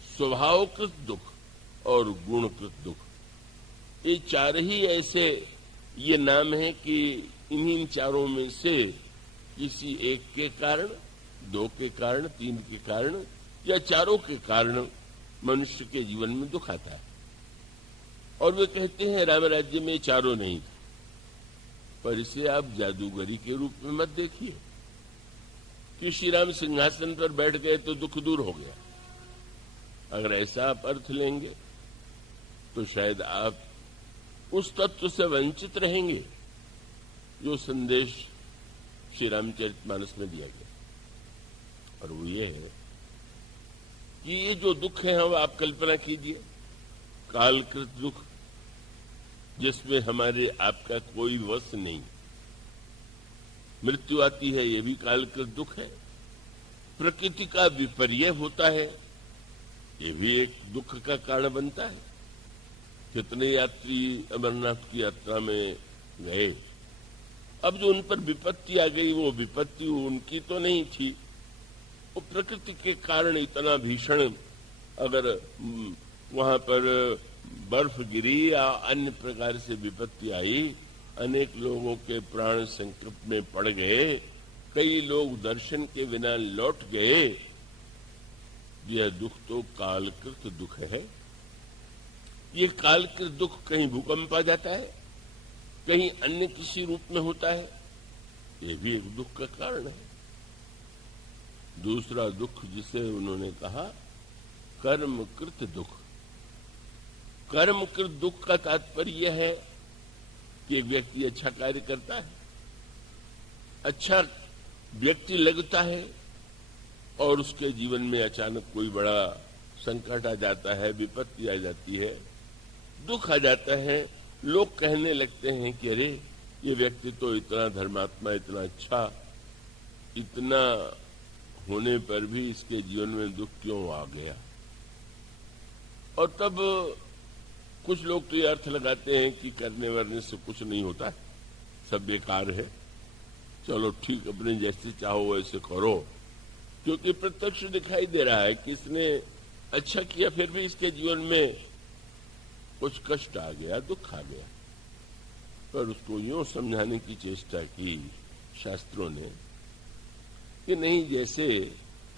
स्वभाव कृत दुख और गुण कृत दुख, ये 4 ही ऐसे ये नाम है कि इन्हीं चारों में से किसी एक के कारण, 2 के कारण, 3 के कारण या चारों के कारण मनुष्य के जीवन में दुख आता है। और वे कहते हैं राम राज्य में चारों नहीं थे, पर इसे आप जादूगरी के रूप में मत देखिए कि श्री राम सिंहासन पर बैठ गए तो दुख दूर हो गया। अगर ऐसा आप अर्थ लेंगे तो शायद आप उस तत्व से वंचित रहेंगे जो संदेश श्री रामचरितमानस में दिया गया। और वो ये है कि ये जो दुख है, हम आप कल्पना कीजिए, कालकृत दुख जिसमें हमारे आपका कोई वश नहीं, मृत्यु आती है ये भी कालकृत दुख है, प्रकृति का विपर्य होता है ये भी एक दुख का कारण बनता है। कितने यात्री अमरनाथ की यात्रा में गए, अब जो उन पर विपत्ति आ गई वो विपत्ति उनकी तो नहीं थी, वो प्रकृति के कारण इतना भीषण, अगर वहां पर बर्फ गिरी या अन्य प्रकार से विपत्ति आई, अनेक लोगों के प्राण संकट में पड़ गए, कई लोग दर्शन के बिना लौट गए। यह दुख तो कालकृत दुख है। ये कालकृत दुख कहीं भूकंप आ जाता है, कहीं अन्य किसी रूप में होता है, ये भी एक दुख का कारण है। दूसरा दुख जिसे उन्होंने कहा कर्मकृत दुख। कर्मकृत दुख का तात्पर्य यह है कि एक व्यक्ति अच्छा कार्य करता है, अच्छा व्यक्ति लगता है, और उसके जीवन में अचानक कोई बड़ा संकट आ जाता है, विपत्ति आ जाती है, दुख आ जाता है। लोग कहने लगते हैं कि अरे ये व्यक्ति तो इतना धर्मात्मा, इतना अच्छा, इतना होने पर भी इसके जीवन में दुख क्यों आ गया। और तब कुछ लोग तो ये अर्थ लगाते हैं कि करने वरने से कुछ नहीं होता है, सब बेकार है, चलो ठीक, अपने जैसे चाहो वैसे करो, क्योंकि प्रत्यक्ष दिखाई दे रहा है कि इसने अच्छा किया, फिर भी इसके जीवन में कुछ कष्ट आ गया, दुख आ गया, पर उसको यूं समझाने की चेष्टा की शास्त्रों ने कि नहीं, जैसे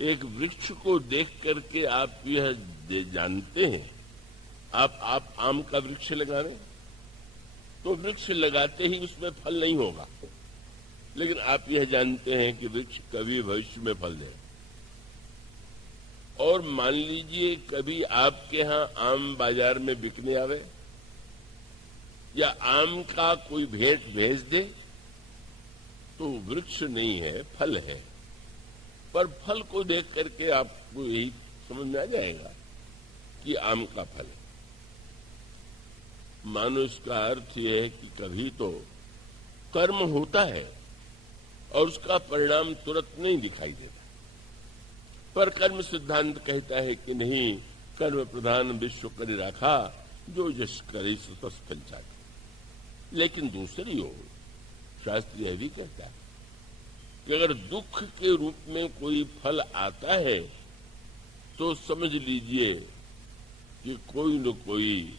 एक वृक्ष को देख करके आप यह जानते हैं, आप आम का वृक्ष लगा रहे, तो वृक्ष लगाते ही उसमें फल नहीं होगा, लेकिन आप यह जानते हैं कि वृक्ष कभी भविष्य में फल देगा। और मान लीजिए कभी आपके यहां आम बाजार में बिकने आवे या आम का कोई भेंट भेज दे, तो वृक्ष नहीं है, फल है, पर फल को देख करके आपको यही समझ में आ जाएगा कि आम का फल है। मानो इसका अर्थ यह है कि कभी तो कर्म होता है और उसका परिणाम तुरंत नहीं दिखाई देता, पर कर्म सिद्धांत कहता है कि नहीं, कर्म प्रधान विश्व कर रखा, जो यश करे सो फल चाहे। लेकिन दूसरी ओर शास्त्र यह भी कहता है कि अगर दुख के रूप में कोई फल आता है तो समझ लीजिए कि कोई न कोई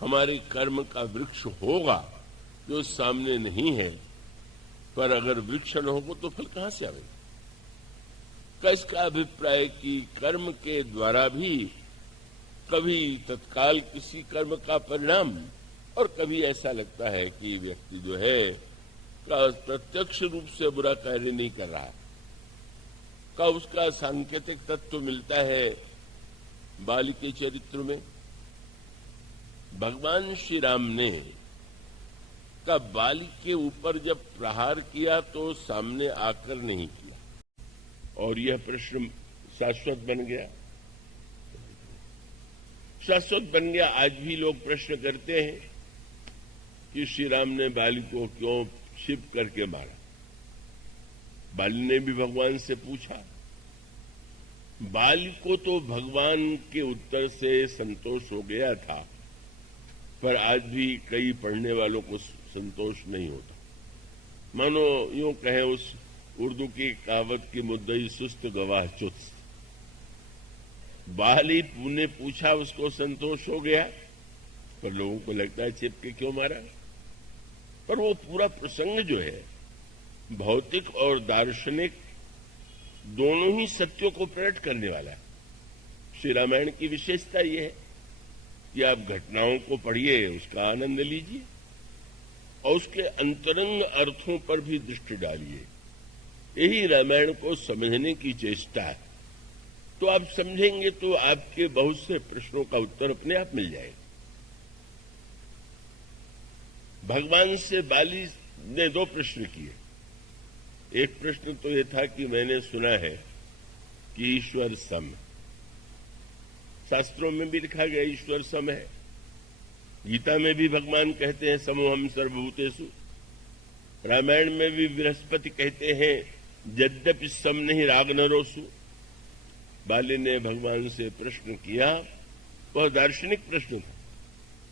हमारे कर्म का वृक्ष होगा जो सामने नहीं है, पर अगर वृक्ष न होगा तो फल कहां से आएगा। इसका अभिप्राय कि कर्म के द्वारा भी कभी तत्काल किसी कर्म का परिणाम, और कभी ऐसा लगता है कि व्यक्ति जो है प्रत्यक्ष रूप से बुरा कार्य नहीं कर रहा, का उसका सांकेतिक तत्व मिलता है बाली के चरित्र में। भगवान श्री राम ने का बाली के ऊपर जब प्रहार किया तो सामने आकर नहीं किया, और यह प्रश्न शाश्वत बन गया, शाश्वत बन गया। आज भी लोग प्रश्न करते हैं कि श्री राम ने बाली को क्यों छिप करके मारा। बाली ने भी भगवान से पूछा, बाली को तो भगवान के उत्तर से संतोष हो गया था, पर आज भी कई पढ़ने वालों को संतोष नहीं होता। मानो यूं कहें, उस उर्दू की कहावत की मुद्दई सुस्त गवाह चुस्त। बाली ने पूछा, उसको संतोष हो गया, पर लोगों को लगता है छिप के क्यों मारा। पर वो पूरा प्रसंग जो है भौतिक और दार्शनिक दोनों ही सत्यों को प्रकट करने वाला है। श्री रामायण की विशेषता यह है कि आप घटनाओं को पढ़िए, उसका आनंद लीजिए और उसके अंतरंग अर्थों पर भी दृष्टि डालिए। यही रामायण को समझने की चेष्टा है। तो आप समझेंगे तो आपके बहुत से प्रश्नों का उत्तर अपने आप मिल जाएगा। भगवान से बाली ने दो प्रश्न किए। एक प्रश्न तो यह था कि मैंने सुना है कि ईश्वर सम, शास्त्रों में भी लिखा गया ईश्वर सम है। गीता में भी भगवान कहते हैं समोहम सर्वभूतेषु। रामायण में भी बृहस्पति कहते हैं यद्यपि सम नहीं राग नरोसु। बाली ने भगवान से प्रश्न किया, वह दार्शनिक प्रश्न था।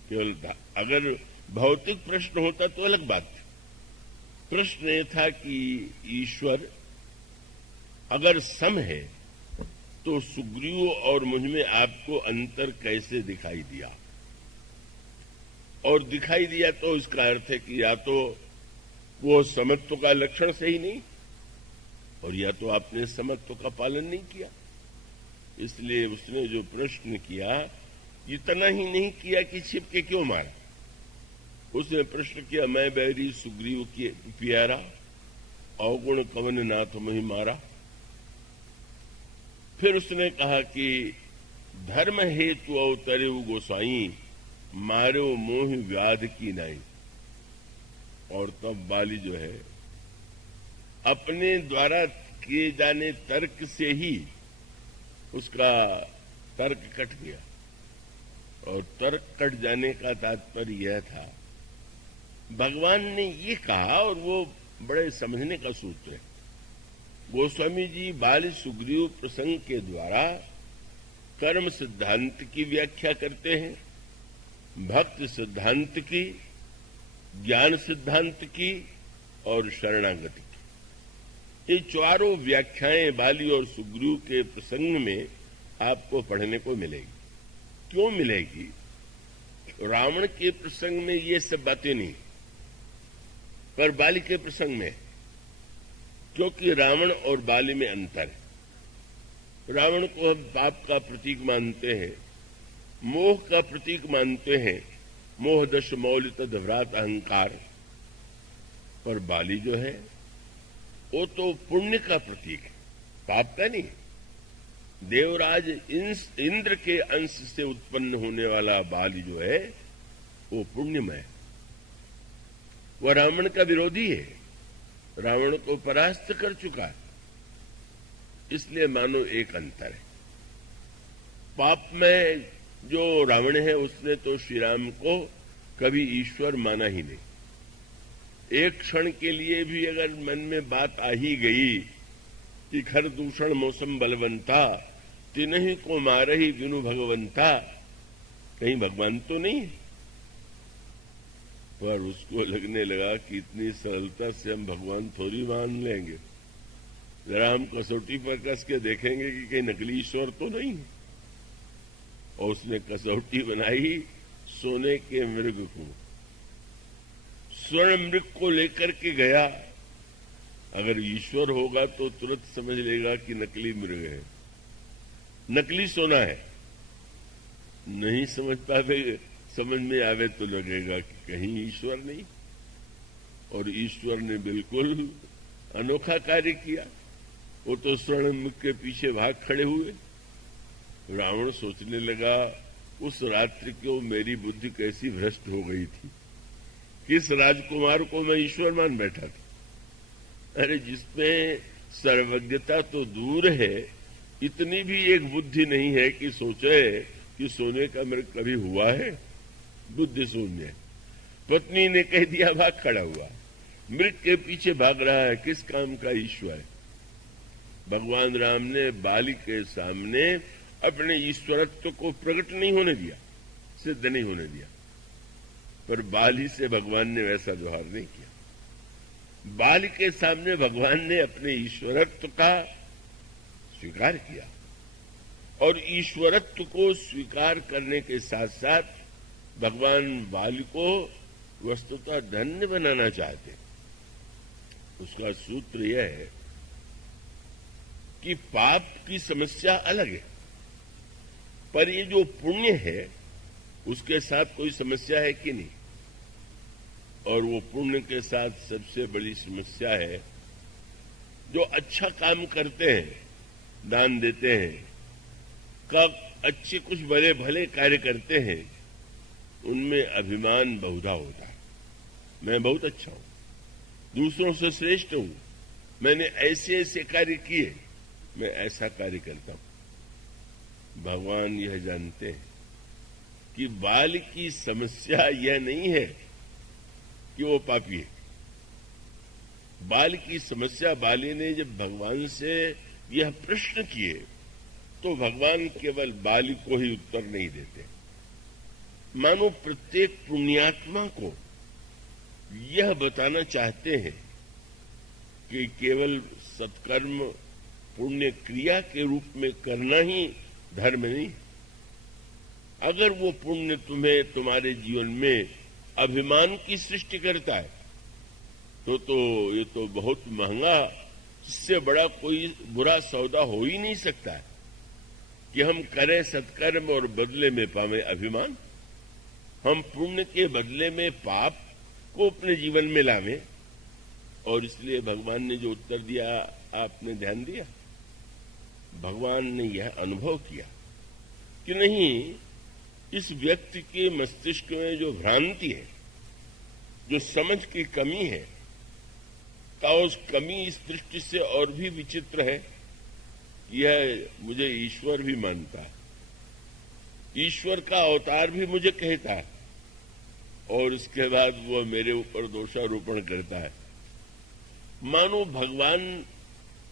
केवल अगर भौतिक प्रश्न होता तो अलग बात थी। प्रश्न यह था कि ईश्वर अगर सम है तो सुग्रीव और मुझ में आपको अंतर कैसे दिखाई दिया। और दिखाई दिया तो इसका अर्थ है कि या तो वो समत्व का लक्षण सही नहीं, और या तो आपने समत्व का पालन नहीं किया। इसलिए उसने जो प्रश्न किया, इतना ही नहीं किया कि छिप के क्यों मारा। उसने प्रश्न किया, मैं बैरी सुग्रीव की प्यारा, अवगुण कवन नाथ मही मारा। फिर उसने कहा कि धर्म हेतु अवतरे गोसाई, मारो मोह व्याध की नाई। और तब बाली जो है अपने द्वारा किए जाने तर्क से ही उसका तर्क कट गया। और तर्क कट जाने का तात्पर्य यह था, भगवान ने ये कहा, और वो बड़े समझने का सूत्र है। गोस्वामी जी बाली सुग्रीव प्रसंग के द्वारा कर्म सिद्धांत की व्याख्या करते हैं, भक्ति सिद्धांत की, ज्ञान सिद्धांत की और शरणागति की। ये चारों व्याख्याएं बाली और सुग्रीव के प्रसंग में आपको पढ़ने को मिलेगी। क्यों मिलेगी? रावण के प्रसंग में ये सब बातें नहीं, पर बाली के प्रसंग में, क्योंकि रावण और बाली में अंतर है। रावण को हम पाप का प्रतीक मानते हैं, मोह का प्रतीक मानते हैं, मोह दश मौल तद्व्रात अहंकार। पर बाली जो है वो तो पुण्य का प्रतीक है, पाप का नहीं। देवराज इंद्र के अंश से उत्पन्न होने वाला बाली जो है वो पुण्यमय है। वह रावण का विरोधी है, रावण को परास्त कर चुका है। इसलिए मानो एक अंतर है। पाप में जो रावण है उसने तो श्री राम को कभी ईश्वर माना ही नहीं। एक क्षण के लिए भी अगर मन में बात आ ही गई कि खर दूषण मौसम बलवंता, तिन्हीं को मारही विनु भगवंता, कहीं भगवान तो नहीं है। पर उसको लगने लगा कि इतनी सरलता से हम भगवान थोड़ी मान लेंगे। जरा हम कसौटी पर कस के देखेंगे कि कहीं नकली ईश्वर तो नहीं है। और उसने कसौटी बनाई सोने के मृग को, स्वर्ण मृग को लेकर के गया। अगर ईश्वर होगा तो तुरंत समझ लेगा कि नकली मृग है, नकली सोना है। नहीं समझ पावे, समझ में आवे तो लगेगा कि कहीं ईश्वर नहीं। और ईश्वर ने बिल्कुल अनोखा कार्य किया। वो तो स्वर्ण मृग के पीछे भाग खड़े हुए। रावण सोचने लगा उस रात्रि को मेरी बुद्धि कैसी भ्रष्ट हो गई थी, किस राजकुमार को मैं ईश्वर मान बैठा था। अरे जिसमें सर्वज्ञता तो दूर है, इतनी भी एक बुद्धि नहीं है कि सोचे कि सोने का मृग कभी हुआ है। बुद्धि शून्य। पत्नी ने कह दिया, भाग खड़ा हुआ, मृग के पीछे भाग रहा है, किस काम का ईश्वर है। भगवान राम ने बाली के सामने अपने ईश्वरत्व को प्रकट नहीं होने दिया, सिद्ध नहीं होने दिया। पर बाली से भगवान ने वैसा व्यवहार नहीं किया। बाली के सामने भगवान ने अपने ईश्वरत्व का स्वीकार किया। और ईश्वरत्व को स्वीकार करने के साथ साथ भगवान बाली को वस्तुतः धन्य बनाना चाहते। उसका सूत्र यह है कि पाप की समस्या अलग है, पर ये जो पुण्य है उसके साथ कोई समस्या है कि नहीं। और वो पुण्य के साथ सबसे बड़ी समस्या है, जो अच्छा काम करते हैं, दान देते हैं, अच्छे कुछ बड़े भले कार्य करते हैं, उनमें अभिमान बहुधा होता है। मैं बहुत अच्छा हूं, दूसरों से श्रेष्ठ हूं, मैंने ऐसे ऐसे कार्य किए, मैं ऐसा कार्य करता हूं। भगवान यह जानते हैं कि बाल की समस्या यह नहीं है कि वो पापी है। बाल की समस्या, बाली ने जब भगवान से यह प्रश्न किए तो भगवान केवल बाली को ही उत्तर नहीं देते, मानो प्रत्येक पुण्यात्मा को यह बताना चाहते हैं कि केवल सत्कर्म पुण्य क्रिया के रूप में करना ही धर्म नहीं। अगर वो पुण्य तुम्हें तुम्हारे जीवन में अभिमान की सृष्टि करता है तो ये तो बहुत महंगा, इससे बड़ा कोई बुरा सौदा हो ही नहीं सकता है कि हम करें सत्कर्म और बदले में पावें अभिमान। हम पुण्य के बदले में पाप को अपने जीवन में लावें। और इसलिए भगवान ने जो उत्तर दिया आपने ध्यान दिया। भगवान ने यह अनुभव किया कि नहीं, इस व्यक्ति के मस्तिष्क में जो भ्रांति है, जो समझ की कमी है, उस कमी इस दृष्टि से और भी विचित्र है। यह मुझे ईश्वर भी मानता है, ईश्वर का अवतार भी मुझे कहता है, और इसके बाद वो मेरे ऊपर दोषारोपण करता है। मानो भगवान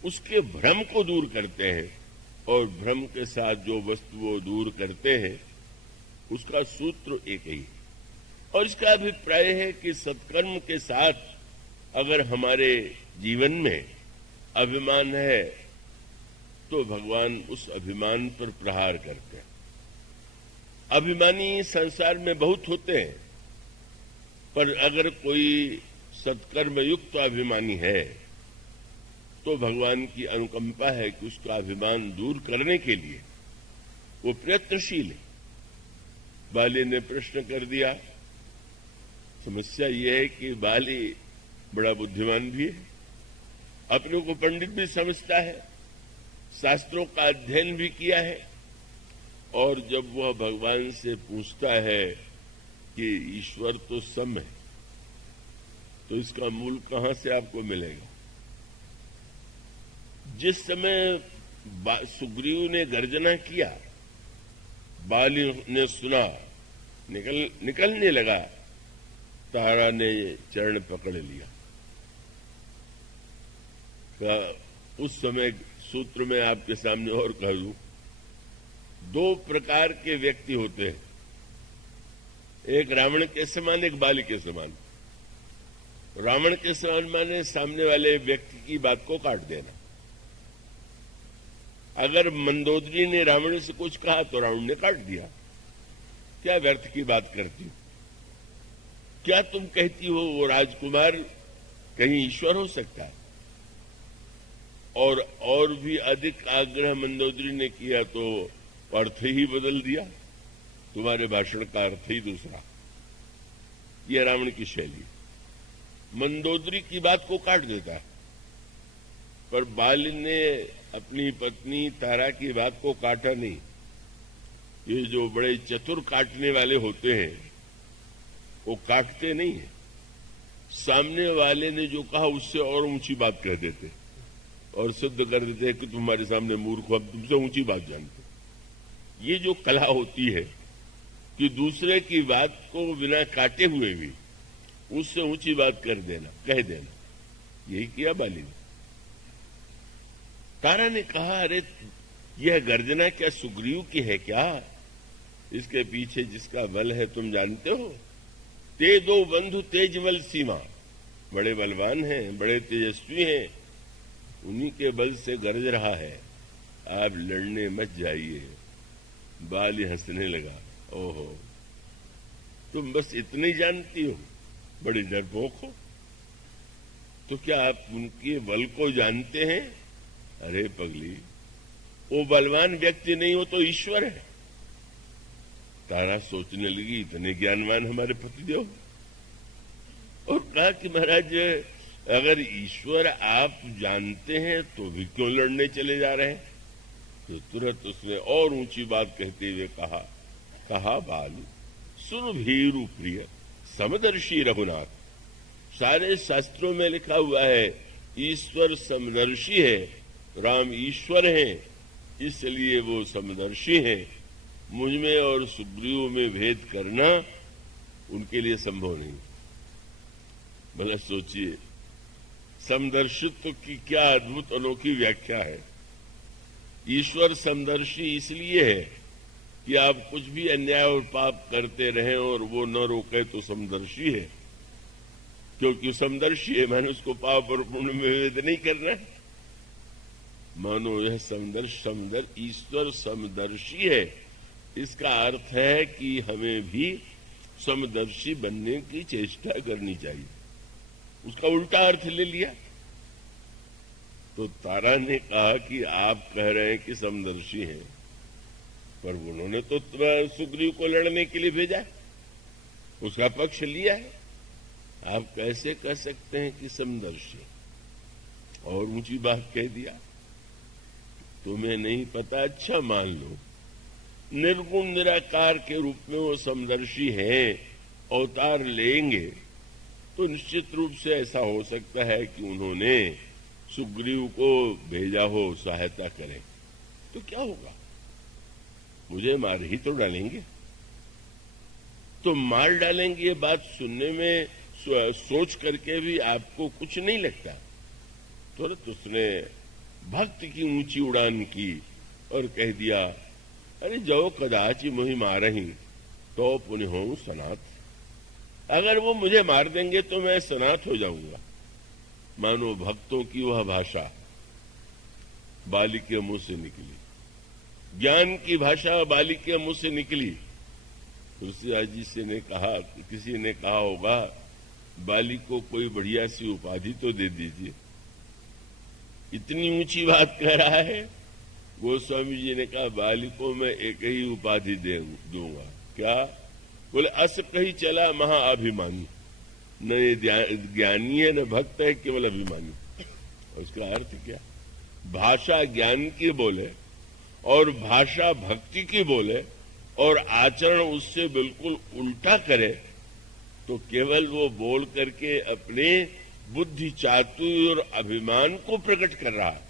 उसके भ्रम को दूर करते हैं, और भ्रम के साथ जो वस्तु वो दूर करते हैं उसका सूत्र एक ही है। और इसका अभिप्राय है कि सत्कर्म के साथ अगर हमारे जीवन में अभिमान है तो भगवान उस अभिमान पर प्रहार करते हैं। अभिमानी संसार में बहुत होते हैं, पर अगर कोई सत्कर्म युक्त अभिमानी है तो भगवान की अनुकंपा है कि उसका अभिमान दूर करने के लिए वो प्रयत्नशील है। बाली ने प्रश्न कर दिया। समस्या ये है कि बाली बड़ा बुद्धिमान भी है, अपने को पंडित भी समझता है, शास्त्रों का अध्ययन भी किया है, और जब वह भगवान से पूछता है कि ईश्वर तो सम है, तो इसका मूल कहां से आपको मिलेगा? जिस समय सुग्रीव ने गर्जना किया, बाली ने सुना, निकलने लगा, तारा ने चरण पकड़ लिया। उस समय सूत्र में आपके सामने और कह दूं, दो प्रकार के व्यक्ति होते हैं, एक रावण के समान, एक बाली के समान। रावण के समान माने सामने वाले व्यक्ति की बात को काट देना। अगर मंदोदरी ने रावण से कुछ कहा तो रावण ने काट दिया। क्या व्यर्थ की बात करती हो? क्या तुम कहती हो वो राजकुमार कहीं ईश्वर हो सकता है? और भी अधिक आग्रह मंदोदरी ने किया तो अर्थ ही बदल दिया, तुम्हारे भाषण का अर्थ ही दूसरा। यह रावण की शैली। मंदोदरी की बात को काट देता है, पर बाली ने अपनी पत्नी तारा की बात को काटा नहीं। ये जो बड़े चतुर काटने वाले होते हैं वो काटते नहीं है, सामने वाले ने जो कहा उससे और ऊंची बात कह देते और सिद्ध कर देते हैं कि तुम्हारे सामने मूर्ख हो, अब तुमसे ऊंची बात जानते। ये जो कला होती है कि दूसरे की बात को बिना काटे हुए भी उससे ऊंची बात कर देना, कह देना, यही किया बाली ने। तारा ने कहा, अरे यह गर्जना क्या सुग्रीव की है क्या? इसके पीछे जिसका बल है तुम जानते हो? ते दो बंधु तेजबल सीमा, बड़े बलवान हैं, बड़े तेजस्वी हैं, उन्हीं के बल से गरज रहा है, आप लड़ने मत जाइए। बाली हंसने लगा, ओहो, तुम बस इतनी जानती हो, बड़ी डरपोक हो। तो क्या आप उनके बल को जानते हैं? अरे पगली, वो बलवान व्यक्ति नहीं हो तो ईश्वर है। तारा सोचने लगी, इतने ज्ञानवान हमारे पतिदेव, और कहा कि महाराज अगर ईश्वर आप जानते हैं तो भी क्यों लड़ने चले जा रहे हैं? तो तुरंत उसने और ऊंची बात कहते हुए कहा बालू सुन भीरु प्रिय समदर्शी रघुनाथ। सारे शास्त्रों में लिखा हुआ है ईश्वर समदर्शी है, राम ईश्वर हैं, इसलिए वो समदर्शी हैं। मुझ में और सुग्रीव में भेद करना उनके लिए संभव नहीं। भला सोचिए, समदर्शित्व की क्या अद्भुत अनोखी व्याख्या है। ईश्वर समदर्शी इसलिए है कि आप कुछ भी अन्याय और पाप करते रहें और वो न रोके तो समदर्शी है, क्योंकि समदर्शी है मानो उसको पाप और पुण्य में भेद नहीं करना है। मानो यह ईश्वर समदर्शी है, इसका अर्थ है कि हमें भी समदर्शी बनने की चेष्टा करनी चाहिए। उसका उल्टा अर्थ ले लिया। तो तारा ने कहा कि आप कह रहे हैं कि समदर्शी हैं, पर उन्होंने तो सुग्रीव को लड़ने के लिए भेजा, उसका पक्ष लिया है, आप कैसे कह सकते हैं कि समदर्शी? और ऊंची बात कह दिया, तुम्हें नहीं पता, अच्छा मान लो निर्गुण निराकार के रूप में वो समदर्शी हैं, अवतार लेंगे तो निश्चित रूप से ऐसा हो सकता है कि उन्होंने सुग्रीव को भेजा हो सहायता करें, तो क्या होगा? मुझे मार ही तो डालेंगे। तो मार डालेंगे ये बात सुनने में सोच करके भी आपको कुछ नहीं लगता। तुरंत उसने भक्ति की ऊंची उड़ान की और कह दिया, अरे जो कदाचि मुहि मारही तो पुण्य हो सनाथ। अगर वो मुझे मार देंगे तो मैं सनाथ हो जाऊंगा। मानो भक्तों की वह भाषा। बाली के मुंह से निकली, ज्ञान की भाषा बाली के मुंह से निकली। तुलसीदास जी से ने कहा, किसी ने कहा होगा बाली को कोई बढ़िया सी उपाधि तो दे दीजिए, इतनी ऊंची बात कह रहा है। गोस्वामी जी ने कहा बाली को मैं एक ही उपाधि दूंगा, क्या? बोले अस कही चला महाअभिमानी। न ये ज्ञानी है न भक्त है, केवल अभिमानी। उसका अर्थ क्या? भाषा ज्ञान की बोले और भाषा भक्ति की बोले और आचरण उससे बिल्कुल उल्टा करे तो केवल वो बोल करके अपने बुद्धि चातुर्य और अभिमान को प्रकट कर रहा है,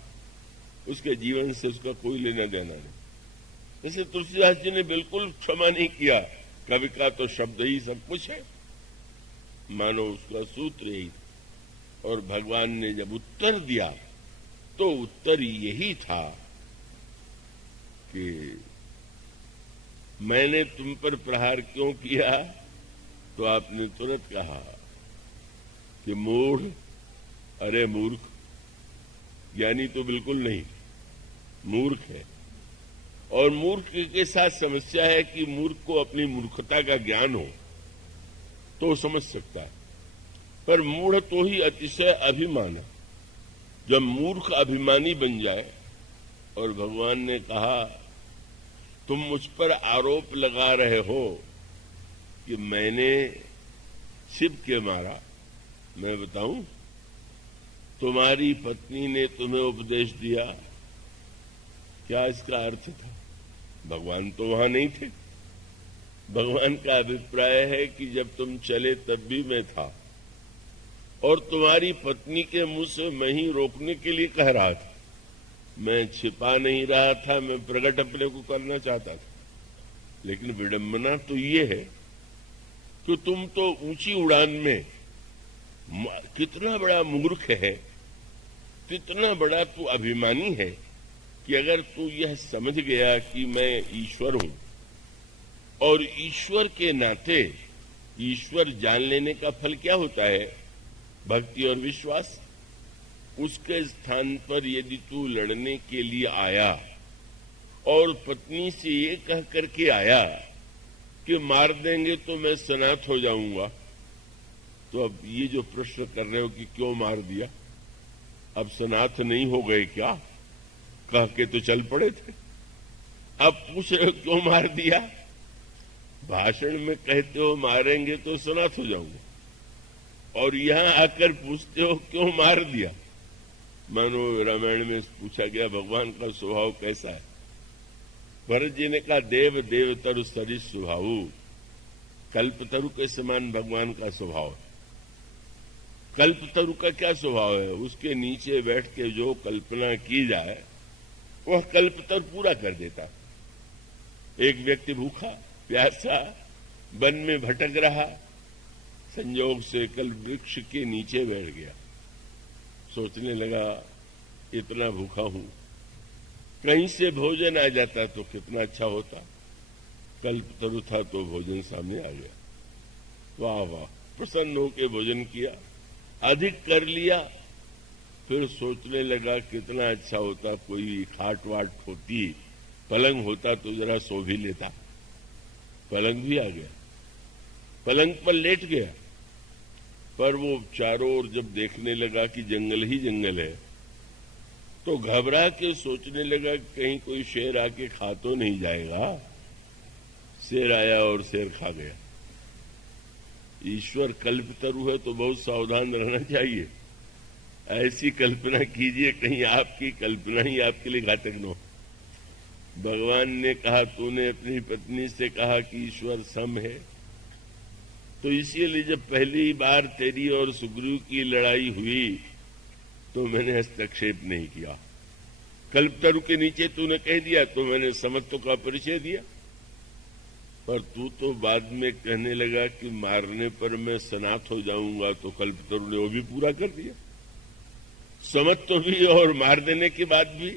उसके जीवन से उसका कोई लेना देना नहीं। जैसे तुलसीदास जी ने बिल्कुल क्षमा नहीं किया, कवि का तो शब्द ही सब कुछ है, मानो उसका सूत्र यही। और भगवान ने जब उत्तर दिया तो उत्तर यही था कि मैंने तुम पर प्रहार क्यों किया? तो आपने तुरंत कहा कि मूढ़, अरे मूर्ख। ज्ञानी तो बिल्कुल नहीं, मूर्ख है। और मूर्ख के साथ समस्या है कि मूर्ख को अपनी मूर्खता का ज्ञान हो तो समझ सकता है, पर मूढ़ तो ही अतिशय अभिमान है। जब मूर्ख अभिमानी बन जाए, और भगवान ने कहा तुम मुझ पर आरोप लगा रहे हो कि मैंने शिव के मारा, मैं बताऊं तुम्हारी पत्नी ने तुम्हें उपदेश दिया, क्या इसका अर्थ था? भगवान तो वहां नहीं थे। भगवान का अभिप्राय है कि जब तुम चले तब भी मैं था, और तुम्हारी पत्नी के मुंह से मैं ही रोकने के लिए कह रहा था। मैं छिपा नहीं रहा था, मैं प्रकट अपने को करना चाहता था। लेकिन विडंबना तो ये है कि तुम तो ऊंची उड़ान में, कितना बड़ा मूर्ख है, कितना बड़ा तू अभिमानी है कि अगर तू यह समझ गया कि मैं ईश्वर हूं, और ईश्वर के नाते ईश्वर जान लेने का फल क्या होता है? भक्ति और विश्वास। उसके स्थान पर यदि तू लड़ने के लिए आया और पत्नी से ये कह करके आया कि मार देंगे तो मैं सनाथ हो जाऊंगा, तो अब ये जो प्रश्न कर रहे हो कि क्यों मार दिया, अब सनाथ नहीं हो गए क्या? कह के तो चल पड़े थे, अब पूछ रहे हो क्यों मार दिया? भाषण में कहते हो मारेंगे तो सनाथ हो जाऊंगा, और यहां आकर पूछते हो क्यों मार दिया। मानो रामायण में पूछा गया भगवान का स्वभाव कैसा है? भरत जी ने कहा देव देवतरु सरिस स्वभाव, कल्पतरु के समान भगवान का स्वभाव है। कल्पतरु का क्या स्वभाव है? उसके नीचे बैठ के जो कल्पना की जाए वह कल्पतरु पूरा कर देता। एक व्यक्ति भूखा प्यासा वन में भटक रहा, संयोग से कल्प वृक्ष के नीचे बैठ गया, सोचने लगा इतना भूखा हूं, कहीं से भोजन आ जाता तो कितना अच्छा होता। कल्पतरु था तो भोजन सामने आ गया, वाह वाह, प्रसन्न होकर भोजन किया, अधिक कर लिया। फिर सोचने लगा कितना अच्छा होता कोई खाट वाट होती, पलंग होता तो जरा सो भी लेता। पलंग भी आ गया, पलंग पर लेट गया, पर वो चारों ओर जब देखने लगा कि जंगल ही जंगल है तो घबरा के सोचने लगा कहीं कोई शेर आके खा तो नहीं जाएगा। शेर आया और शेर खा गया। ईश्वर कल्पतरु है तो बहुत सावधान रहना चाहिए। ऐसी कल्पना कीजिए कहीं आपकी कल्पना ही आपके लिए घातक न हो। भगवान ने कहा तूने अपनी पत्नी से कहा कि ईश्वर सम है, तो इसीलिए जब पहली बार तेरी और सुग्रीव की लड़ाई हुई तो मैंने हस्तक्षेप नहीं किया। कल्पतरु के नीचे तूने कह दिया तो मैंने समत्व का परिचय दिया, पर तू तो बाद में कहने लगा कि मारने पर मैं सनाथ हो जाऊंगा, तो कल्पतरु ने वो भी पूरा कर दिया, समत्व भी और मार देने के बाद भी।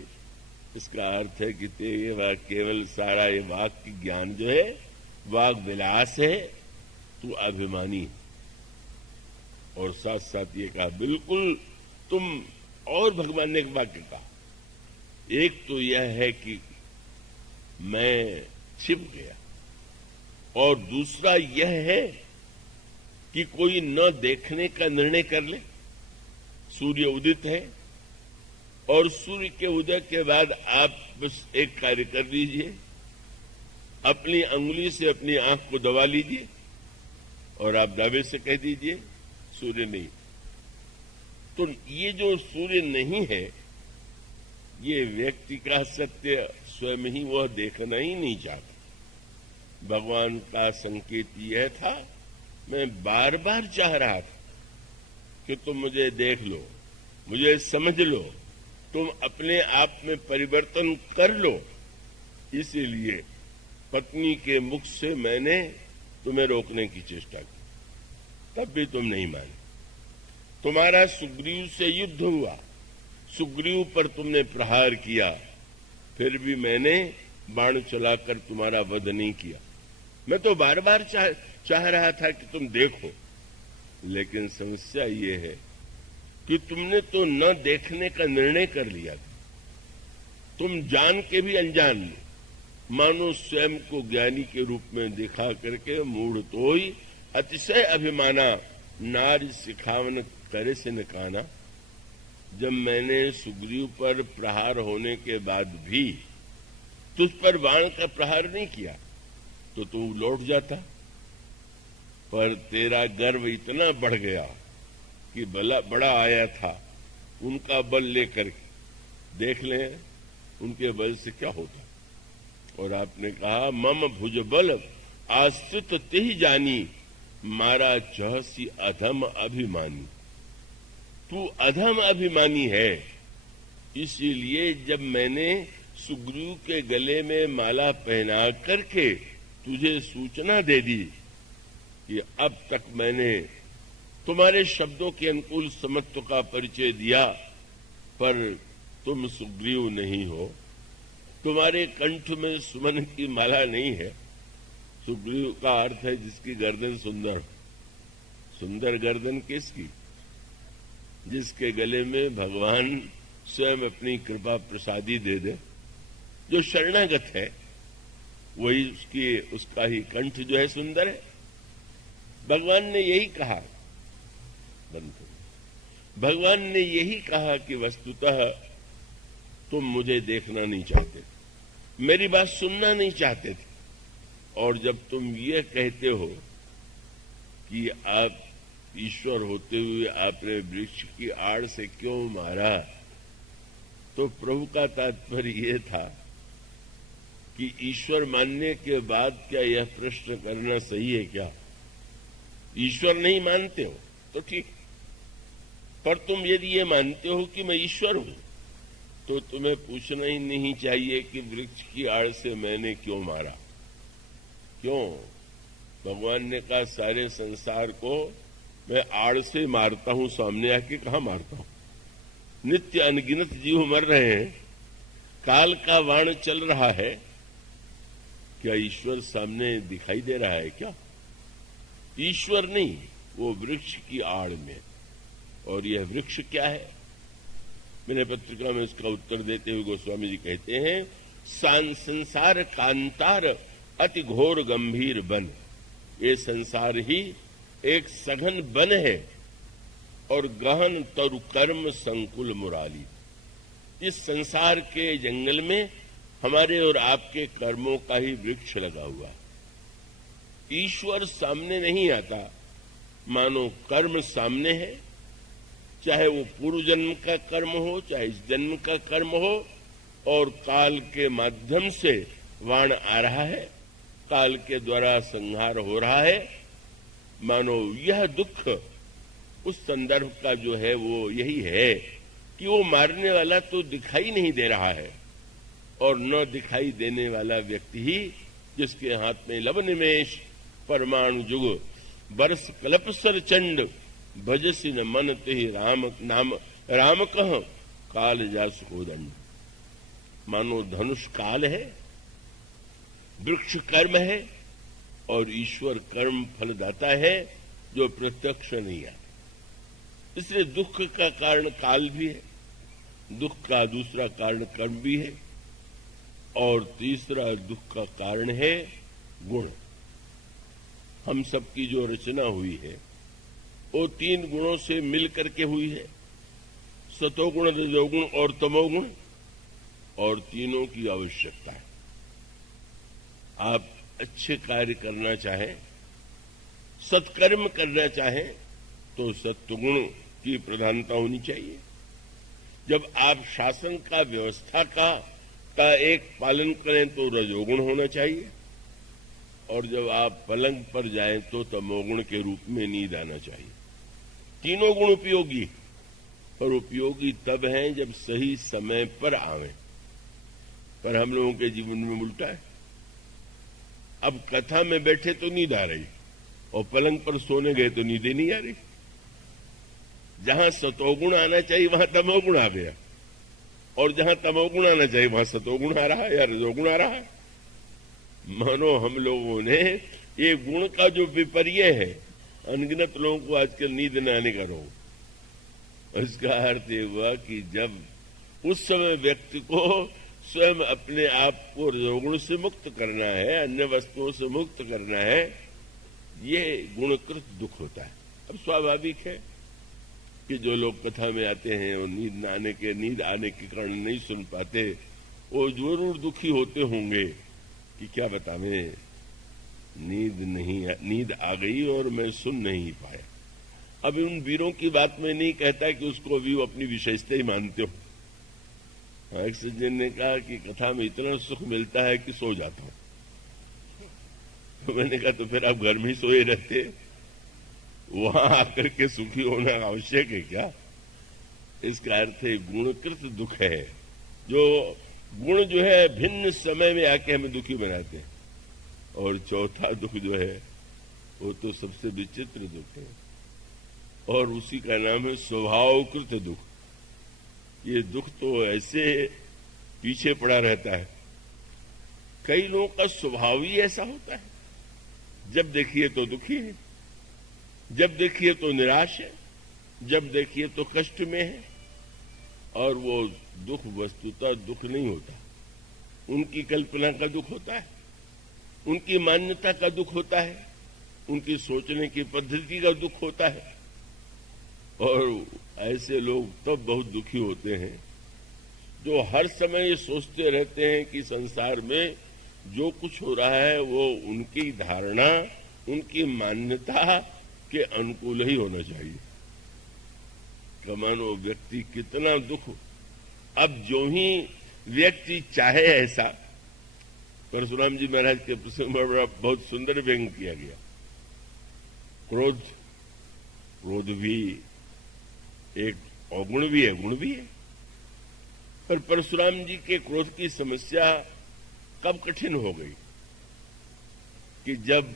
इसका अर्थ है कि ये केवल सारा ये वाक की ज्ञान जो है वाक विलास है, तू अभिमानी है। और साथ साथ ये कहा बिल्कुल तुम, और भगवान ने एक वाक्य कहा एक तो यह है कि मैं छिप गया, और दूसरा यह है कि कोई न देखने का निर्णय कर ले। सूर्य उदित है और सूर्य के उदय के बाद आप बस एक कार्य कर लीजिए, अपनी अंगुली से अपनी आंख को दबा लीजिए और आप दावे से कह दीजिए सूर्य नहीं। तो ये जो सूर्य नहीं है, ये व्यक्ति का सत्य स्वयं ही वह देखना ही नहीं चाहता। भगवान का संकेत यह था, मैं बार बार चाह रहा था कि तुम मुझे देख लो, मुझे समझ लो, तुम अपने आप में परिवर्तन कर लो। इसीलिए पत्नी के मुख से मैंने तुम्हें रोकने की चेष्टा की, तब भी तुम नहीं माने। तुम्हारा सुग्रीव से युद्ध हुआ, सुग्रीव पर तुमने प्रहार किया, फिर भी मैंने बाण चलाकर तुम्हारा वध नहीं किया। मैं तो बार बार चाह रहा था कि तुम देखो, लेकिन समस्या ये है कि तुमने तो न देखने का निर्णय कर लिया था। तुम जान के भी अनजान, मानो स्वयं को ज्ञानी के रूप में दिखा करके मूढ़ तो ही अतिशय अभिमाना नारी सिखावन करे से नकाना। जब मैंने सुग्रीव पर प्रहार होने के बाद भी तुझ पर बाण का प्रहार नहीं किया तो तू लौट जाता, पर तेरा गर्व इतना बढ़ गया कि बड़ा आया था, उनका बल लेकर देख लें उनके बल से क्या होता। और आपने कहा, मम भुज बल आश्रित तेहि जानी, मारा चहसी अधम अभिमानी। तू अधम अभिमानी है, इसीलिए जब मैंने सुग्रीव के गले में माला पहना करके तुझे सूचना दे दी कि अब तक मैंने तुम्हारे शब्दों के अनुकूल समत्व का परिचय दिया, पर तुम सुग्रीव नहीं हो, तुम्हारे कंठ में सुमन की माला नहीं है। सुग्रीव का अर्थ है जिसकी गर्दन सुंदर। सुंदर गर्दन किसकी? जिसके गले में भगवान स्वयं अपनी कृपा प्रसादी दे दे। जो शरणागत है वही उसका ही कंठ जो है सुंदर है। भगवान ने यही कहा, भगवान ने यही कहा कि वस्तुतः तुम मुझे देखना नहीं चाहते, मेरी बात सुनना नहीं चाहते थे। और जब तुम ये कहते हो कि आप ईश्वर होते हुए आपने वृक्ष की आड़ से क्यों मारा, तो प्रभु का तात्पर्य यह था कि ईश्वर मानने के बाद क्या यह प्रश्न करना सही है क्या? ईश्वर नहीं मानते हो तो ठीक, पर तुम यदि ये मानते हो कि मैं ईश्वर हूं तो तुम्हें पूछना ही नहीं चाहिए कि वृक्ष की आड़ से मैंने क्यों मारा। क्यों? भगवान ने कहा, सारे संसार को मैं आड़ से मारता हूं, सामने आके कहां मारता हूं? नित्य अनगिनत जीव मर रहे हैं, काल का वाण चल रहा है, क्या ईश्वर सामने दिखाई दे रहा है क्या? ईश्वर नहीं, वो वृक्ष की आड़ में। और यह वृक्ष क्या है? मैंने पत्रिका में इसका उत्तर देते हुए गोस्वामी जी कहते हैं, संसार कांतार अति घोर गंभीर वन। ये संसार ही एक सघन वन है और गहन तरु कर्म संकुल मुराली। इस संसार के जंगल में हमारे और आपके कर्मों का ही वृक्ष लगा हुआ है। ईश्वर सामने नहीं आता, मानो कर्म सामने है, चाहे वो पूर्व जन्म का कर्म हो, चाहे इस जन्म का कर्म हो, और काल के माध्यम से वाण आ रहा है, काल के द्वारा संहार हो रहा है। मानो यह दुख उस संदर्भ का जो है वो यही है कि वो मारने वाला तो दिखाई नहीं दे रहा है, और न दिखाई देने वाला व्यक्ति ही जिसके हाथ में लव निमेश परमाणु जुग बरस कल्पसर चंड भजसी न मन ते राम नाम राम कह काल जासु को दंड। मानो धनुष काल है, वृक्ष कर्म है और ईश्वर कर्म फलदाता है जो प्रत्यक्ष नहीं आता। इसलिए दुख का कारण काल भी है, दुख का दूसरा कारण कर्म भी है, और तीसरा दुख का कारण है गुण। हम सबकी जो रचना हुई है वो 3 गुणों से मिल करके हुई है, सतोगुण, रजोगुण और तमोगुण, और तीनों की आवश्यकता है। आप अच्छे कार्य करना चाहें, सत्कर्म करना चाहें, तो सत्वगुण की प्रधानता होनी चाहिए। जब आप शासन का, व्यवस्था का एक पालन करें तो रजोगुण होना चाहिए, और जब आप पलंग पर जाएं तो तमोगुण के रूप में नींद आना चाहिए। तीनों गुण उपयोगी, पर उपयोगी तब हैं जब सही समय पर आवें। पर हम लोगों के जीवन में उल्टा है। अब कथा में बैठे तो नींद आ रही, और पलंग पर सोने गए तो नींद नहीं आ रही। जहां सतोगुण आना चाहिए वहां तमोगुण आ गया, और जहां तमोगुण आना चाहिए वहां सतोगुण आ रहा है या रजोगुण आ रहा है। मानो हम लोगों ने ये गुण का जो विपर्य है, अनगिनत लोगों को आजकल नींद न आने का रोग। इसका अर्थ ये हुआ कि जब उस समय व्यक्ति को स्वयं अपने आप को रजोगुण से मुक्त करना है, अन्य वस्तुओं से मुक्त करना है, ये गुणकृत दुख होता है। अब स्वाभाविक है कि जो लोग कथा में आते हैं और नींद आने के कारण नहीं सुन पाते, वो जरूर दुखी होते होंगे कि क्या बतावें, नींद आ गई और मैं सुन नहीं पाया। अब उन वीरों की बात में नहीं कहता कि उसको भी वो अपनी विशेषता ही मानते हो। एक सज्जन ने कहा कि कथा में इतना सुख मिलता है कि सो जाता हूं। तो मैंने कहा तो फिर आप घर में ही सोए रहते, वहां आकर के सुखी होना आवश्यक है क्या? इसका अर्थ है गुणकृत दुख है। जो गुण जो है भिन्न समय में आके हमें दुखी बनाते हैं। और चौथा दुख जो है वो तो सबसे विचित्र दुख है, और उसी का नाम है स्वभावकृत दुख। ये दुख तो ऐसे पीछे पड़ा रहता है। कई लोगों का स्वभाव ही ऐसा होता है, जब देखिए तो दुखी है, जब देखिए तो निराश है, जब देखिए तो कष्ट में है। और वो दुख वस्तुतः दुख नहीं होता, उनकी कल्पना का दुख होता है, उनकी मान्यता का दुख होता है, उनकी सोचने की पद्धति का दुख होता है। और ऐसे लोग तब बहुत दुखी होते हैं जो हर समय ये सोचते रहते हैं कि संसार में जो कुछ हो रहा है वो उनकी धारणा, उनकी मान्यता के अनुकूल ही होना चाहिए। कमानो व्यक्ति कितना दुख, अब जो ही व्यक्ति चाहे ऐसा। परशुराम जी महाराज के प्रसंग में बहुत सुंदर व्यंग किया गया। क्रोध भी एक अवगुण भी है, गुण भी है। पर परशुराम जी के क्रोध की समस्या कब कठिन हो गई कि जब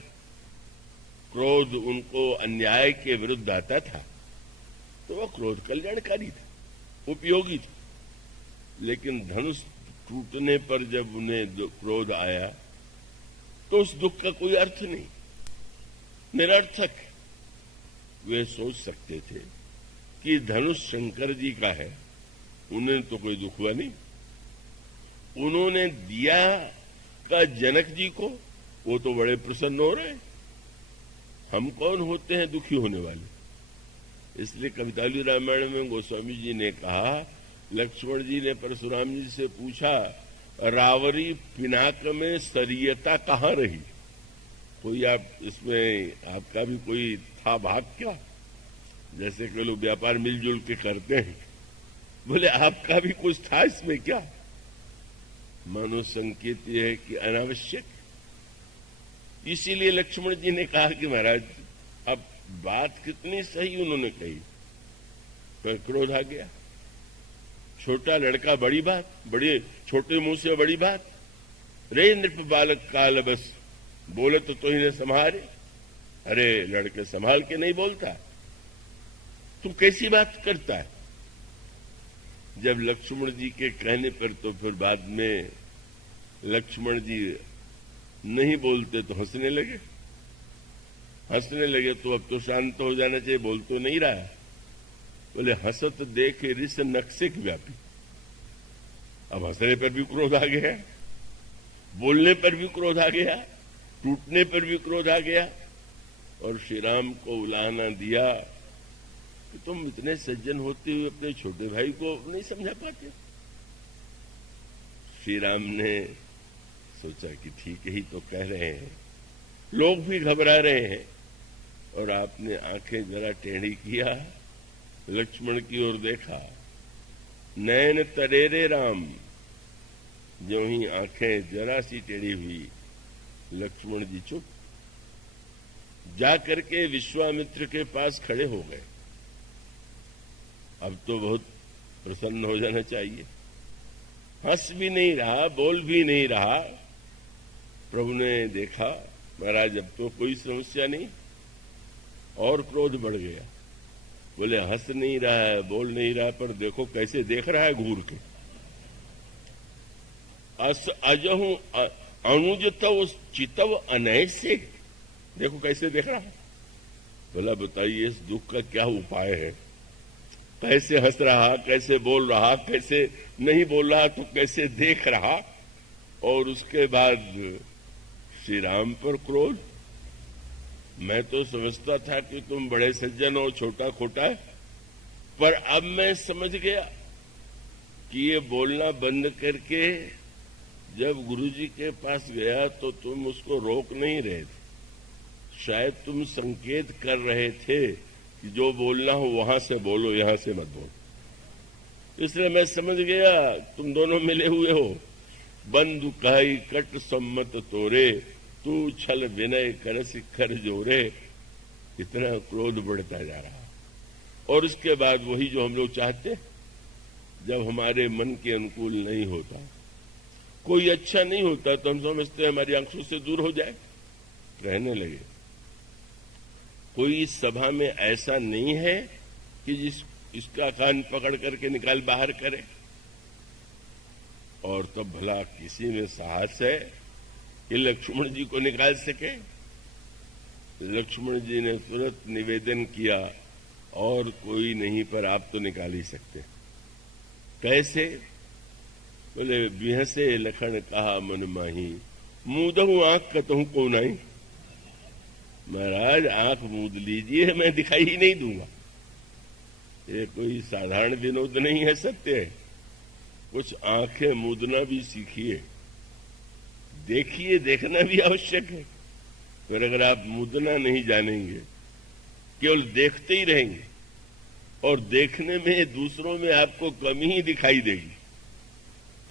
क्रोध उनको अन्याय के विरुद्ध आता था तो वह क्रोध कल्याणकारी था, उपयोगी था। लेकिन धनुष टूटने पर जब उन्हें क्रोध आया तो उस दुख का कोई अर्थ नहीं, निरर्थक। वे सोच सकते थे कि धनुष शंकर जी का है, उन्हें तो कोई दुख हुआ नहीं। उन्होंने दिया का जनक जी को, वो तो बड़े प्रसन्न हो रहे। हम कौन होते हैं दुखी होने वाले? इसलिए कविताली रामायण में गोस्वामी जी ने कहा, लक्ष्मण जी ने परशुराम जी से पूछा, रावरी पिनाक में सरियता कहाँ रही? कोई आप इसमें आपका भी कोई था भाग क्या? जैसे कि लोग व्यापार मिलजुल के करते हैं, बोले आपका भी कुछ था इसमें क्या? मानो संकेत यह है कि अनावश्यक। इसीलिए लक्ष्मण जी ने कहा कि महाराज अब बात कितनी सही उन्होंने कही, तो क्रोध आ गया। छोटा लड़का बड़ी बात, बड़े छोटे मुंह से बड़ी बात। रे नृप बालक काल बस, बोले तो इन्हें संभाले। अरे लड़के संभाल के नहीं बोलता, तू कैसी बात करता है? जब लक्ष्मण जी के कहने पर तो फिर बाद में लक्ष्मण जी नहीं बोलते तो हंसने लगे। तो अब तो शांत हो जाना चाहिए, बोल तो नहीं रहा। बोले हंसत देखे रिस नक्सिक व्यापी। अब हंसने पर भी क्रोध आ गया, बोलने पर भी क्रोध आ गया, टूटने पर भी क्रोध आ गया और श्री राम को उलाहना दिया कि तुम इतने सज्जन होते हुए अपने छोटे भाई को नहीं समझा पाते। श्री राम ने सोचा कि ठीक ही तो कह रहे हैं, लोग भी घबरा रहे हैं, और आपने आंखें जरा टेढ़ी किया, लक्ष्मण की ओर देखा, नैन तरेरे राम, जो ही आंखें जरा सी टेढ़ी हुई, लक्ष्मण जी चुप, जाकर के विश्वामित्र के पास खड़े हो गए। अब तो बहुत प्रसन्न हो जाना चाहिए, हंस भी नहीं रहा, बोल भी नहीं रहा। प्रभु ने देखा, महाराज अब तो कोई समस्या नहीं, और क्रोध बढ़ गया। बोले हंस नहीं रहा है, बोल नहीं रहा, पर देखो कैसे देख रहा है घूर के। अजहू अनुज तव चितव अनय से, देखो कैसे देख रहा है। बोला बताइए इस दुख का क्या उपाय है, कैसे हंस रहा, कैसे बोल रहा, कैसे नहीं बोल रहा, तो कैसे देख रहा। और उसके बाद श्री राम पर क्रोध। मैं तो समझता था कि तुम बड़े सज्जन हो, छोटा खोटा, पर अब मैं समझ गया कि ये बोलना बंद करके जब गुरुजी के पास गया तो तुम उसको रोक नहीं रहे थे, शायद तुम संकेत कर रहे थे कि जो बोलना हो वहां से बोलो, यहां से मत बोलो। इसलिए मैं समझ गया तुम दोनों मिले हुए हो। बंधु कहाई कट सम्मत तोरे, तू छल विनय कर शिखर जोरे। इतना क्रोध बढ़ता जा रहा, और उसके बाद वही जो हम लोग चाहते, जब हमारे मन के अनुकूल नहीं होता, कोई अच्छा नहीं होता, तो हम समझते हमारी आंखों से दूर हो जाए, रहने लगे। कोई इस सभा में ऐसा नहीं है कि इसका कान पकड़ करके निकाल बाहर करे, और तब भला किसी में साहस है कि लक्ष्मण जी को निकाल सके। लक्ष्मण जी ने तुरंत निवेदन किया, और कोई नहीं, पर आप तो निकाल ही सकते। कैसे? बोले बिहसे लखन कहा मन माही, मूदहू आंख कतहू को नहीं। महाराज आंख मूद लीजिए, मैं दिखाई ही नहीं दूंगा। ये कोई साधारण विनोद नहीं है, सत्य है। कुछ आंखें मूदना भी सीखिए, देखिए, देखना भी आवश्यक है। पर अगर आप मूदना नहीं जानेंगे, केवल देखते ही रहेंगे, और देखने में दूसरों में आपको कमी ही दिखाई देगी,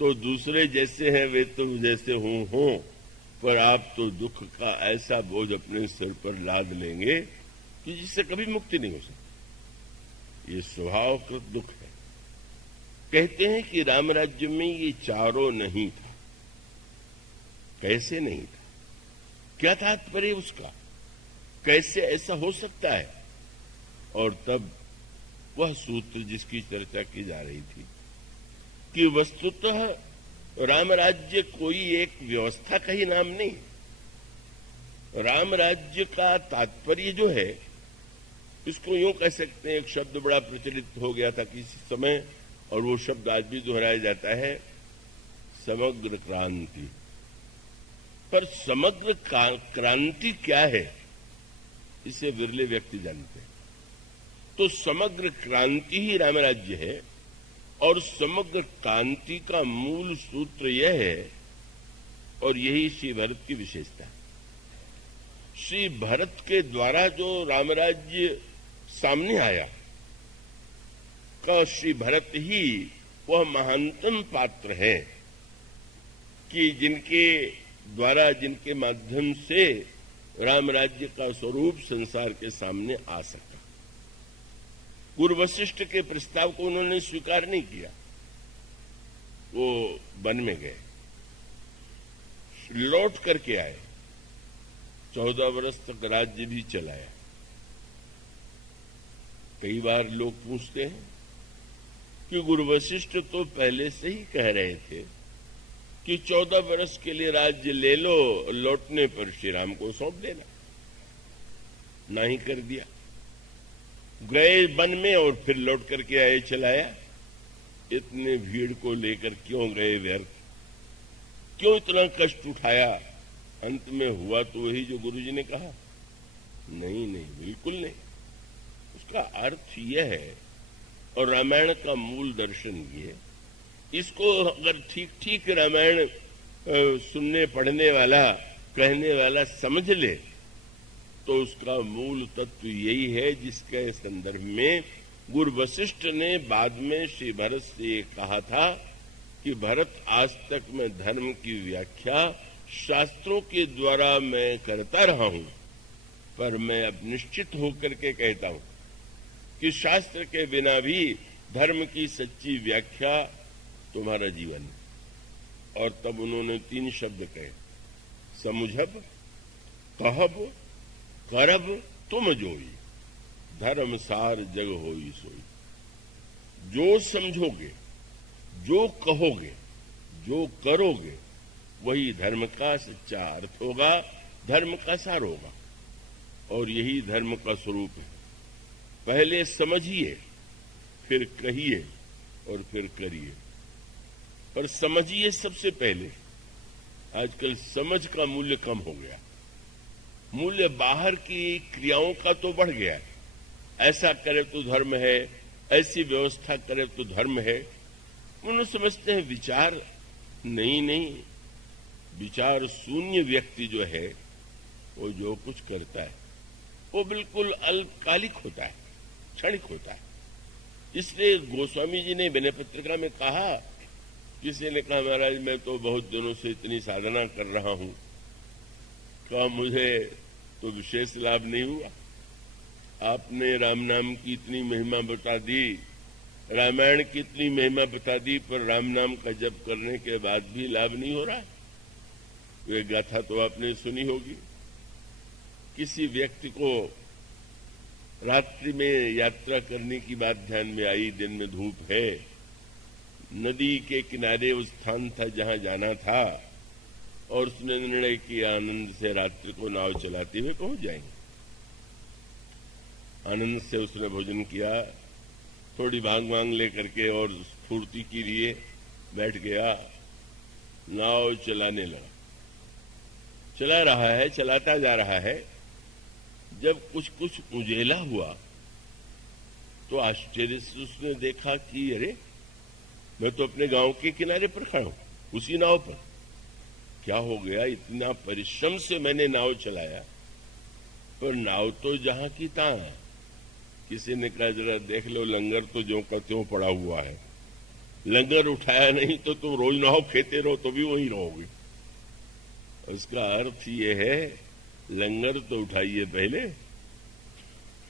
तो दूसरे जैसे हैं वे तो जैसे हों, पर आप तो दुख का ऐसा बोझ अपने सिर पर लाद लेंगे कि जिससे कभी मुक्ति नहीं हो सकती। ये स्वभावकृत दुख है। कहते हैं कि राम राज्य में ये चारों नहीं था। कैसे नहीं था? क्या तात्पर्य उसका? कैसे ऐसा हो सकता है? और तब वह सूत्र जिसकी चर्चा की जा रही थी कि वस्तुतः राम राज्य कोई एक व्यवस्था का ही नाम नहीं। राम राज्य का तात्पर्य जो है, इसको यूं कह सकते हैं, एक शब्द बड़ा प्रचलित हो गया था किसी समय, और वो शब्द आज भी दोहराया जाता है, समग्र क्रांति। पर समग्र क्रांति क्या है, इसे विरले व्यक्ति जानते हैं। तो समग्र क्रांति ही राम राज्य है, और समग्र क्रांति का मूल सूत्र यह है, और यही श्री भरत की विशेषता है। श्री भरत के द्वारा जो रामराज्य सामने आया, का श्री भरत ही वह महानतम पात्र है कि जिनके द्वारा, जिनके माध्यम से राम राज्य का स्वरूप संसार के सामने आ सका। गुरु वशिष्ठ के प्रस्ताव को उन्होंने स्वीकार नहीं किया, वो वन में गए, लौट करके आए, 14 वर्ष तक राज्य भी चलाया। कई बार लोग पूछते हैं कि गुरु वशिष्ठ तो पहले से ही कह रहे थे कि 14 वर्ष के लिए राज्य ले लो, लौटने पर श्री राम को सौंप देना। नहीं कर दिया, गए वन में और फिर लौट करके आए, चलाया। इतने भीड़ को लेकर क्यों गए व्यर्थ, क्यों इतना कष्ट उठाया? अंत में हुआ तो वही जो गुरुजी ने कहा। नहीं नहीं, बिल्कुल नहीं। उसका अर्थ यह है, और रामायण का मूल दर्शन ये, इसको अगर ठीक ठीक रामायण सुनने पढ़ने वाला कहने वाला समझ ले तो उसका मूल तत्व यही है जिसके संदर्भ में गुरु वशिष्ठ ने बाद में श्री भरत से ये कहा था कि भरत, आज तक मैं धर्म की व्याख्या शास्त्रों के द्वारा मैं करता रहा हूं, पर मैं अब निश्चित होकर के कहता हूं कि शास्त्र के बिना भी धर्म की सच्ची व्याख्या तुम्हारा जीवन है। और तब उन्होंने 3 शब्द कहे, समुझब, कहब, करब तुम जोई, धर्म सार जग होई सोई। जो समझोगे, जो कहोगे, जो करोगे, वही धर्म का सच्चा अर्थ होगा, धर्म का सार होगा। और यही धर्म का स्वरूप है। पहले समझिए, फिर कहिए और फिर करिए। पर समझिए सबसे पहले। आजकल समझ का मूल्य कम हो गया, मूल्य बाहर की क्रियाओं का तो बढ़ गया है। ऐसा करे तो धर्म है, ऐसी व्यवस्था करे तो धर्म है। उन्होंने समझते हैं विचार नहीं, विचार शून्य व्यक्ति जो है वो जो कुछ करता है वो बिल्कुल अल्पकालिक होता है, क्षणिक होता है। इसलिए गोस्वामी जी ने विनय पत्रिका में कहा, किसी ने कहा महाराज मैं तो बहुत दिनों से इतनी साधना कर रहा हूं, कहा मुझे तो विशेष लाभ नहीं हुआ। आपने राम नाम की इतनी महिमा बता दी, रामायण की इतनी महिमा बता दी, पर राम नाम का जप करने के बाद भी लाभ नहीं हो रहा है। ये गाथा तो आपने सुनी होगी। किसी व्यक्ति को रात्रि में यात्रा करने की बात ध्यान में आई, दिन में धूप है, नदी के किनारे उस स्थान था जहां जाना था, और उसने निर्णय किया आनंद से रात्रि को नाव चलाते हुए पहुंच जाएंगे। आनंद से उसने भोजन किया, थोड़ी भांग वांग लेकर के और स्फूर्ति के लिए बैठ गया, नाव चलाने लगा। चला रहा है, चलाता जा रहा है। जब कुछ कुछ उजेला हुआ तो आश्चर्य से उसने देखा कि अरे मैं तो अपने गांव के किनारे पर खड़ा हूं, उसी नाव पर। क्या हो गया, इतना परिश्रम से मैंने नाव चलाया, पर नाव तो जहां की तहां। किसी ने कहा जरा देख लो, लंगर तो ज्यों का त्यों पड़ा हुआ है, लंगर उठाया नहीं तो तुम रोज नाव खेते रहो तो भी वहीं रहोगे। उसका अर्थ ये है, लंगर तो उठाइए पहले।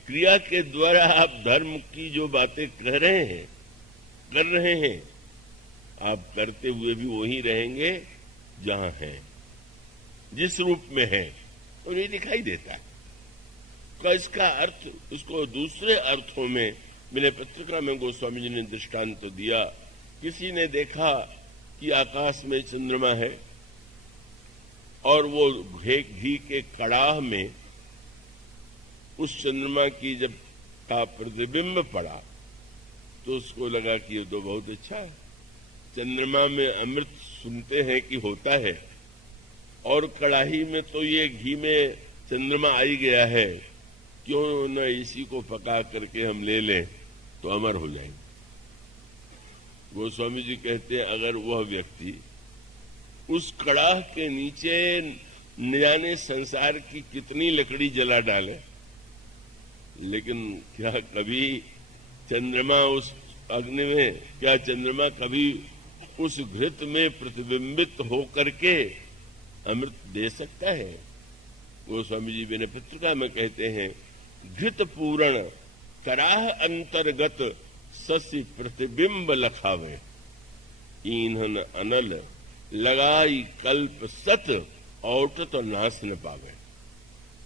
क्रिया के द्वारा आप धर्म की जो बातें कर रहे हैं, आप करते हुए भी वहीं रहेंगे जहां हैं, जिस रूप में हैं, और ये दिखाई देता है। तो इसका अर्थ, उसको दूसरे अर्थों में विनय पत्रिका में गोस्वामी जी ने दृष्टांत तो दिया। किसी ने देखा कि आकाश में चंद्रमा है और वो घी के कड़ाह में उस चंद्रमा की जब का प्रतिबिंब पड़ा तो उसको लगा कि ये तो बहुत अच्छा है। चंद्रमा में अमृत सुनते हैं कि होता है, और कड़ाही में तो ये घी में चंद्रमा आई गया है, क्यों न इसी को पका करके हम ले लें तो अमर हो जाएंगे। गोस्वामी जी कहते हैं अगर वह व्यक्ति उस कड़ाह के नीचे न जाने संसार की कितनी लकड़ी जला डाले, लेकिन क्या कभी चंद्रमा उस अग्नि में, क्या चंद्रमा कभी उस घृत में प्रतिबिंबित होकर के अमृत दे सकता है? गोस्वामी जी विनय पत्रिका में कहते हैं, घृत पूर्ण कराह अंतर्गत ससी प्रतिबिंब लखावे, ईंधन अनल लगाई कल्प सत औट तो नाश न पावे।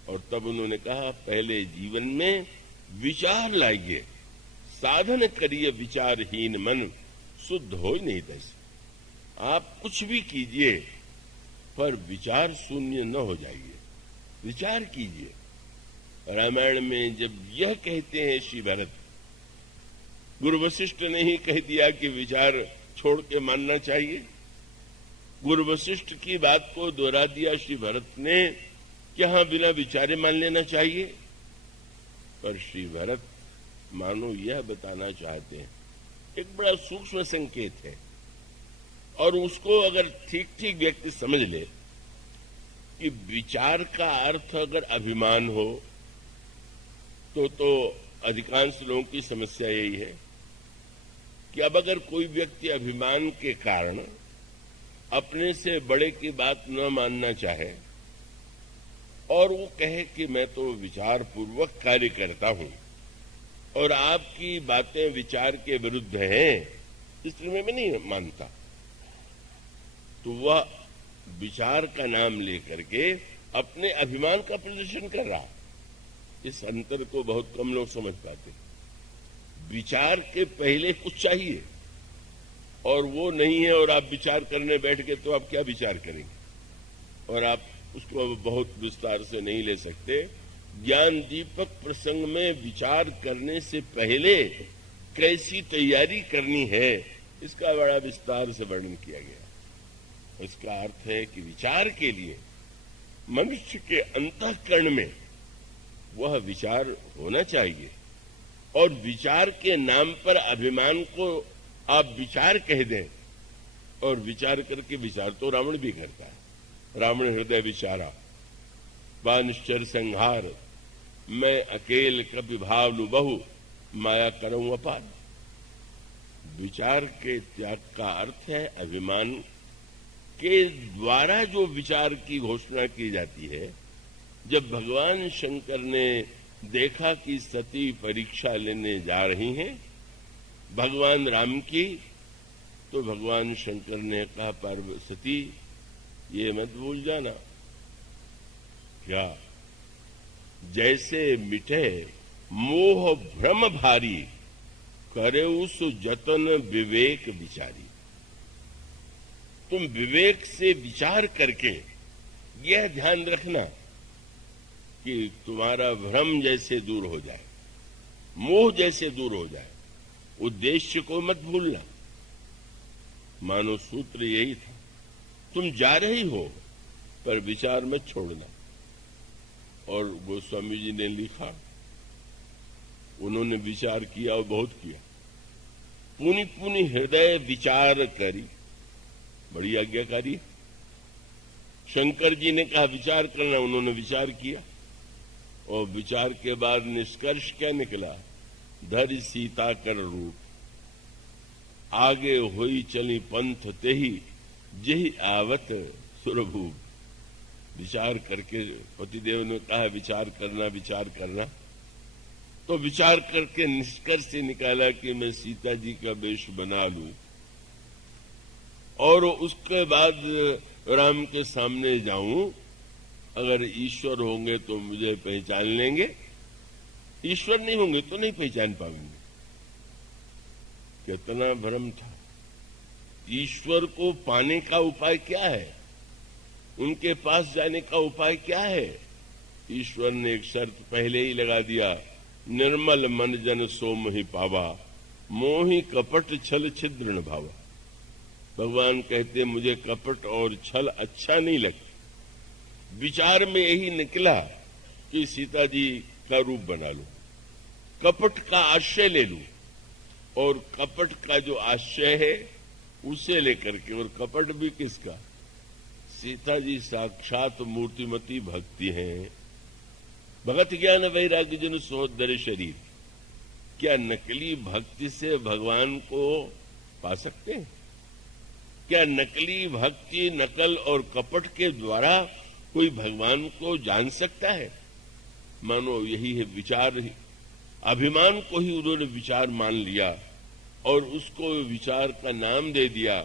और तब उन्होंने कहा पहले जीवन में विचार लाइए, साधन करिए विचारहीन मन, शुद्ध हो ही नहीं तैसे। आप कुछ भी कीजिए पर विचार शून्य न हो जाइए, विचार कीजिए। रामायण में जब यह कहते हैं श्री भरत गुरु वशिष्ठ ने ही कह दिया कि विचार छोड़ के मानना चाहिए। गुरु वशिष्ठ की बात को दोहरा दिया श्री भरत ने कि हाँ, बिना विचारे मान लेना चाहिए। पर श्री भरत मानो यह बताना चाहते हैं, एक बड़ा सूक्ष्म संकेत है, और उसको अगर ठीक ठीक व्यक्ति समझ ले कि विचार का अर्थ अगर अभिमान हो तो अधिकांश लोगों की समस्या यही है कि अब अगर कोई व्यक्ति अभिमान के कारण अपने से बड़े की बात न मानना चाहे और वो कहे कि मैं तो विचार पूर्वक कार्य करता हूं और आपकी बातें विचार के विरुद्ध हैं, इसलिए मैं नहीं मानता, तो वह विचार का नाम लेकर के अपने अभिमान का प्रदर्शन कर रहा। इस अंतर को बहुत कम लोग समझ पाते। विचार के पहले कुछ चाहिए और वो नहीं है और आप विचार करने बैठ गए तो आप क्या विचार करेंगे, और आप उसको बहुत विस्तार से नहीं ले सकते। ज्ञान दीपक प्रसंग में विचार करने से पहले कैसी तैयारी करनी है, इसका बड़ा विस्तार से वर्णन किया गया। इसका अर्थ है कि विचार के लिए मनुष्य के अंतःकरण में वह विचार होना चाहिए, और विचार के नाम पर अभिमान को आप विचार कह दें, और विचार करके विचार तो रावण भी करता है। रावण हृदय विचारा, बानिश्चर संहार, मैं अकेल कपि भावलु बहु, माया करऊं अपार। विचार के त्याग का अर्थ है अभिमान के द्वारा जो विचार की घोषणा की जाती है। जब भगवान शंकर ने देखा कि सती परीक्षा लेने जा रही हैं भगवान राम की, तो भगवान शंकर ने कहा, पार्वती ये मत भूल जाना, क्या जैसे मिटे मोह भ्रम भारी, करे उस जतन विवेक विचारी। तुम विवेक से विचार करके यह ध्यान रखना कि तुम्हारा भ्रम जैसे दूर हो जाए, मोह जैसे दूर हो जाए, उद्देश्य को मत भूलना। मानो सूत्र यही था, तुम जा रही हो पर विचार मत छोड़ना। और गोस्वामी जी ने लिखा, उन्होंने विचार किया और बहुत किया। पुनि पुनि हृदय विचार करी, बड़ी आज्ञाकारी। शंकर जी ने कहा विचार करना, उन्होंने विचार किया, और विचार के बाद निष्कर्ष क्या निकला, धरि सीता कर रूप, आगे होई चली पंथ तेही, जेहि आवत सुरभूप। विचार करके पतिदेव ने कहा विचार करना, विचार करना, तो विचार करके निष्कर्ष से निकाला कि मैं सीता जी का वेश बना लूं, और उसके बाद राम के सामने जाऊं। अगर ईश्वर होंगे तो मुझे पहचान लेंगे, ईश्वर नहीं होंगे तो नहीं पहचान पाएंगे। कितना भ्रम था। ईश्वर को पाने का उपाय क्या है, उनके पास जाने का उपाय क्या है? ईश्वर ने एक शर्त पहले ही लगा दिया, निर्मल मन जन सो मोहि पावा, मोहि कपट छल छिद्र न भावा। भगवान कहते मुझे कपट और छल अच्छा नहीं लगता। विचार में यही निकला कि सीता जी का रूप बना लूं, कपट का आश्रय ले लूं, और कपट का जो आश्रय है उसे लेकर के, और कपट भी किसका? सीता जी साक्षात मूर्तिमती भक्ति हैं। भगत ज्ञान वैराग्य जन सोदर शरीर। क्या नकली भक्ति से भगवान को पा सकते हैं? क्या नकली भक्ति, नकल और कपट के द्वारा कोई भगवान को जान सकता है? मानो यही है विचार ही। अभिमान को ही उन्होंने विचार मान लिया और उसको विचार का नाम दे दिया,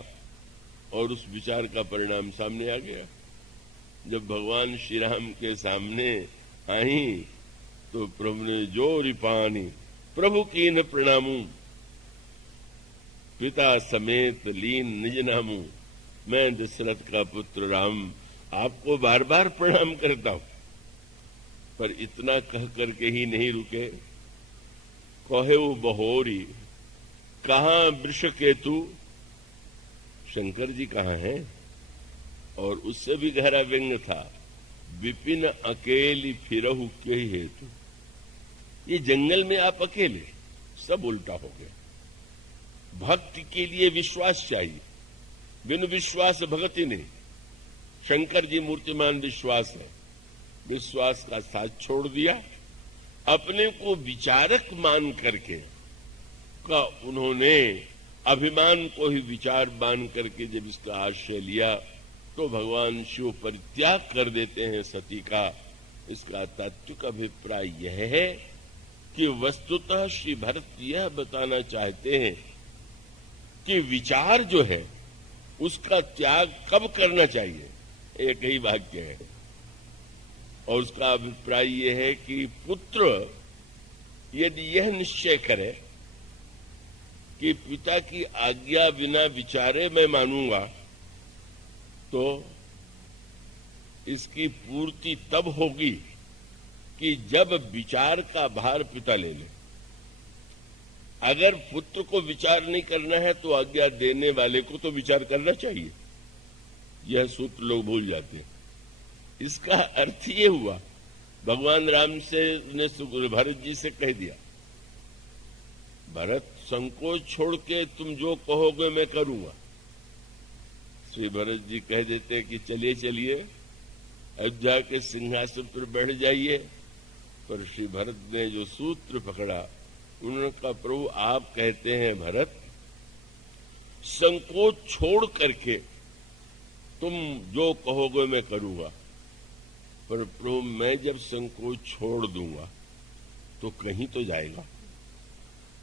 और उस विचार का परिणाम सामने आ गया। जब भगवान श्री राम के सामने आई तो प्रभु ने जोरी पानी, प्रभु कीन प्रणामू, पिता समेत लीन निज नामू। मैं दशरथ का पुत्र राम आपको बार बार प्रणाम करता हूं। पर इतना कह करके ही नहीं रुके, कहे वो बहोरी, कहाँ वृषकेतु, शंकर जी कहाँ हैं? और उससे भी गहरा व्यंग था, विपिन अकेली फिरहु के हेतु। ये जंगल में आप अकेले, सब उल्टा हो गया। भक्ति के लिए विश्वास चाहिए, बिनु विश्वास भक्ति नहीं। शंकर जी मूर्तिमान विश्वास है, विश्वास का साथ छोड़ दिया, अपने को विचारक मान करके का उन्होंने अभिमान को ही विचार मान करके जब इसका आश्रय लिया तो भगवान शिव परित्याग कर देते हैं सती का। इसका तात्विक अभिप्राय यह है कि वस्तुतः श्री भरत यह बताना चाहते हैं कि विचार जो है उसका त्याग कब करना चाहिए, एक ही वाक्य है। और उसका अभिप्राय यह है कि पुत्र यदि यह निश्चय करे कि पिता की आज्ञा बिना विचारे मैं मानूंगा, तो इसकी पूर्ति तब होगी कि जब विचार का भार पिता ले ले। अगर पुत्र को विचार नहीं करना है तो आज्ञा देने वाले को तो विचार करना चाहिए। यह सूत्र लोग भूल जाते हैं। इसका अर्थ ये हुआ, भगवान राम से ने भरत जी से कह दिया, भरत संकोच छोड़ के तुम जो कहोगे मैं करूंगा। श्री भरत जी कह देते कि चलिए चलिए अयोध्या के सिंहासन पर बैठ जाइए। पर श्री भरत ने जो सूत्र पकड़ा, उन्होंने कहा प्रभु आप कहते हैं भरत संकोच छोड़ करके तुम जो कहोगे मैं करूंगा, पर प्रभु मैं जब संकोच छोड़ दूंगा तो कहीं तो जाएगा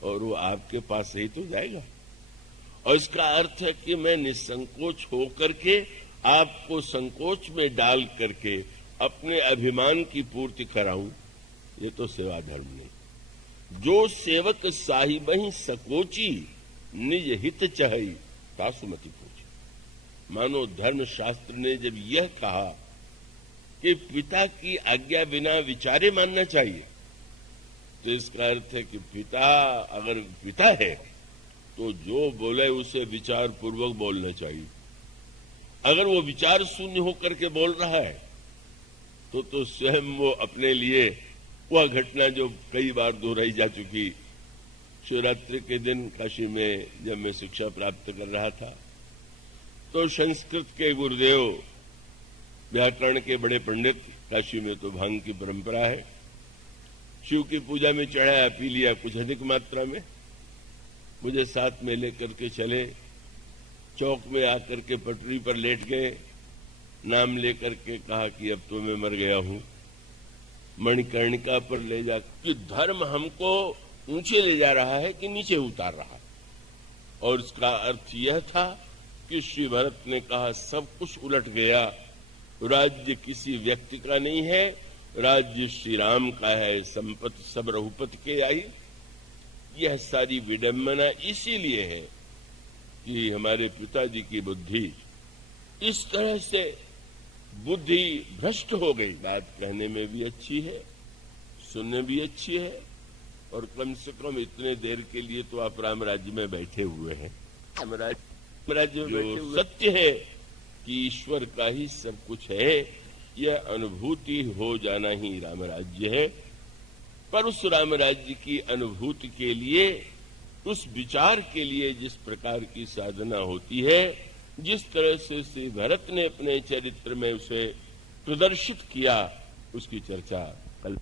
और वो आपके पास ही तो जाएगा। और इसका अर्थ है कि मैं निसंकोच होकर के आपको संकोच में डाल करके अपने अभिमान की पूर्ति कराऊं, ये तो सेवा धर्म नहीं। जो सेवक साहिब ही सकोची निज हित चाही तासुमति पूछी। मानो धर्म शास्त्र ने जब यह कहा कि पिता की आज्ञा बिना विचारे मानना चाहिए, तो इसका अर्थ है कि पिता अगर पिता है तो जो बोले उसे विचार पूर्वक बोलना चाहिए। अगर वो विचार शून्य होकर के बोल रहा है तो स्वयं वो अपने लिए वह घटना जो कई बार दोहराई जा चुकी, शिवरात्रि के दिन काशी में जब मैं शिक्षा प्राप्त कर रहा था तो संस्कृत के गुरुदेव, व्याकरण के बड़े पंडित, काशी में तो भांग की परंपरा है, शिव की पूजा में चढ़ाया, पी लिया कुछ अधिक मात्रा में, मुझे साथ में लेकर के चले, चौक में आकर के पटरी पर लेट गए, नाम लेकर के कहा कि अब तो मैं मर गया हूं। मणिकर्णिका पर ले जा कि धर्म हमको ऊंचे ले जा रहा है कि नीचे उतार रहा है। और इसका अर्थ यह था कि श्री भरत ने कहा सब कुछ उलट गया, राज्य किसी व्यक्ति का नहीं है, राज्य श्री राम का है, संपत्ति सब रघुपति के आई। यह सारी विडंबना इसीलिए है कि हमारे पिताजी की बुद्धि इस तरह से बुद्धि भ्रष्ट हो गई। बात कहने में भी अच्छी है, सुनने भी अच्छी है, और कम से कम इतने देर के लिए तो आप राम राज्य में बैठे हुए हैं। राम राज्य में बैठे हुए सत्य है कि ईश्वर का ही सब कुछ है, यह अनुभूति हो जाना ही राम राज्य है। पर उस राम राज्य की अनुभूति के लिए, उस विचार के लिए जिस प्रकार की साधना होती है, जिस तरह से श्री भरत ने अपने चरित्र में उसे प्रदर्शित किया, उसकी चर्चा कल